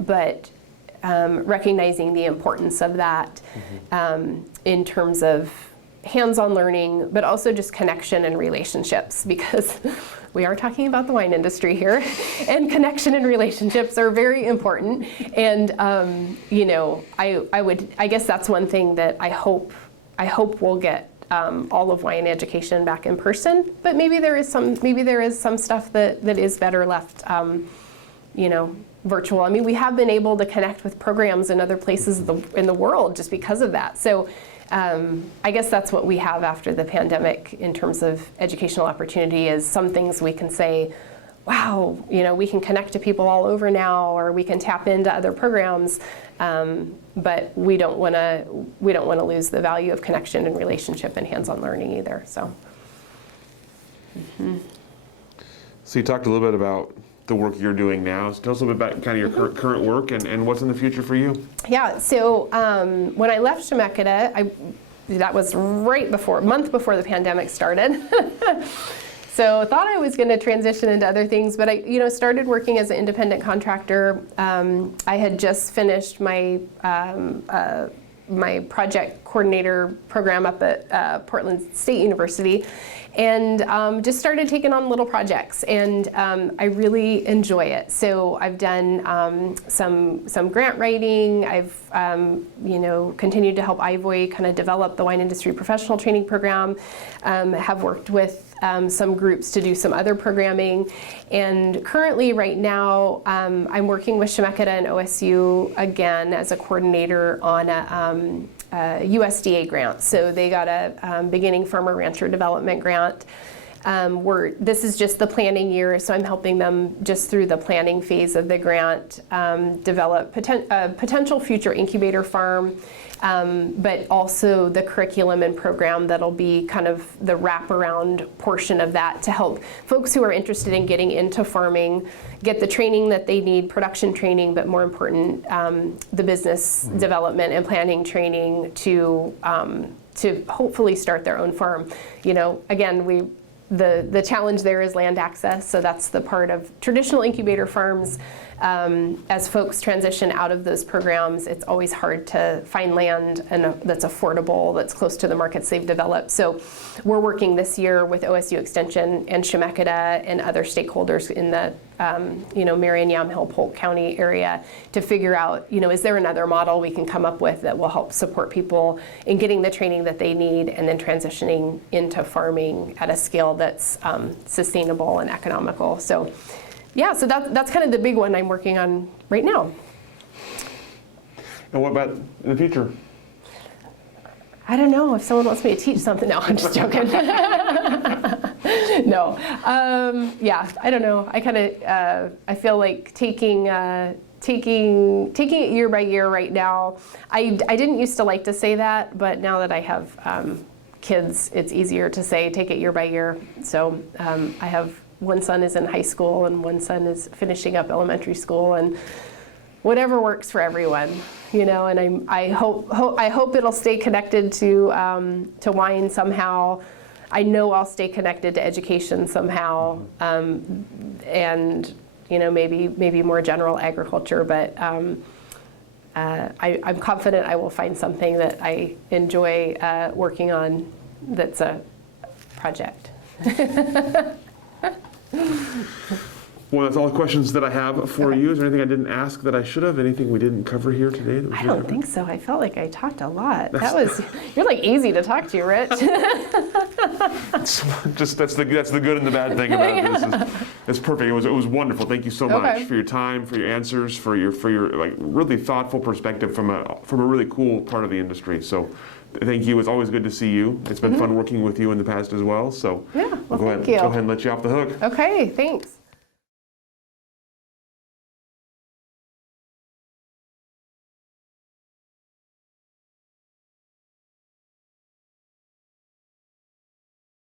but recognizing the importance of that in terms of hands-on learning, but also just connection and relationships, because we are talking about the wine industry here, and connection and relationships are very important. And I guess that's one thing that I hope we'll get all of wine education back in person. But maybe there is some stuff that is better left, virtual. I mean, we have been able to connect with programs in other places in the world just because of that. So I guess that's what we have after the pandemic in terms of educational opportunity, is some things we can say, wow, we can connect to people all over now, or we can tap into other programs, but we don't want to lose the value of connection and relationship and hands-on learning either. So. So you talked a little bit about the work you're doing now. So tell us a little bit about kind of your current work and what's in the future for you. Yeah, so when I left Chemeketa, that was month before the pandemic started. So I thought I was going to transition into other things, but I started working as an independent contractor. I had just finished my my project coordinator program up at Portland State University, and just started taking on little projects, and I really enjoy it. So I've done some grant writing. I've continued to help Ivoy kind of develop the wine industry professional training program. Have worked with some groups to do some other programming, and currently right now I'm working with Chemeketa and OSU again as a coordinator on a USDA grant. So they got a beginning farmer rancher development grant. This is just the planning year, so I'm helping them just through the planning phase of the grant, develop a potential future incubator farm, but also the curriculum and program that'll be kind of the wraparound portion of that to help folks who are interested in getting into farming get the training that they need, production training, but more important, the business development and planning training to hopefully start their own farm. Again, the challenge there is land access, so that's the part of traditional incubator farms. As folks transition out of those programs, it's always hard to find land that's affordable, that's close to the markets they've developed. So we're working this year with OSU Extension and Chemeketa and other stakeholders in the Marion, Yamhill, Polk County area to figure out, is there another model we can come up with that will help support people in getting the training that they need and then transitioning into farming at a scale that's sustainable and economical. So yeah, so that's kind of the big one I'm working on right now. And what about in the future? I don't know if someone wants me to teach something. No, I'm just joking. No. Yeah, I don't know. I kind of I feel like taking it year by year right now. I didn't used to like to say that, but now that I have kids, it's easier to say take it year by year. So I have one son is in high school and one son is finishing up elementary school, and whatever works for everyone, and I hope it'll stay connected to wine somehow. I know I'll stay connected to education somehow, and maybe more general agriculture, but I'm confident I will find something that I enjoy working on that's a project. Well, that's all the questions that I have for you. Is there anything I didn't ask that I should have? Anything we didn't cover here today? That I don't think so. I felt like I talked a lot. You're like easy to talk to, Rich. Just that's the good and the bad thing about this. It's perfect. It was wonderful. Thank you so much for your time, for your answers, for your like really thoughtful perspective from a really cool part of the industry. So thank you. It's always good to see you. It's been fun working with you in the past as well. So yeah, well, go ahead and let you off the hook. Okay, thanks.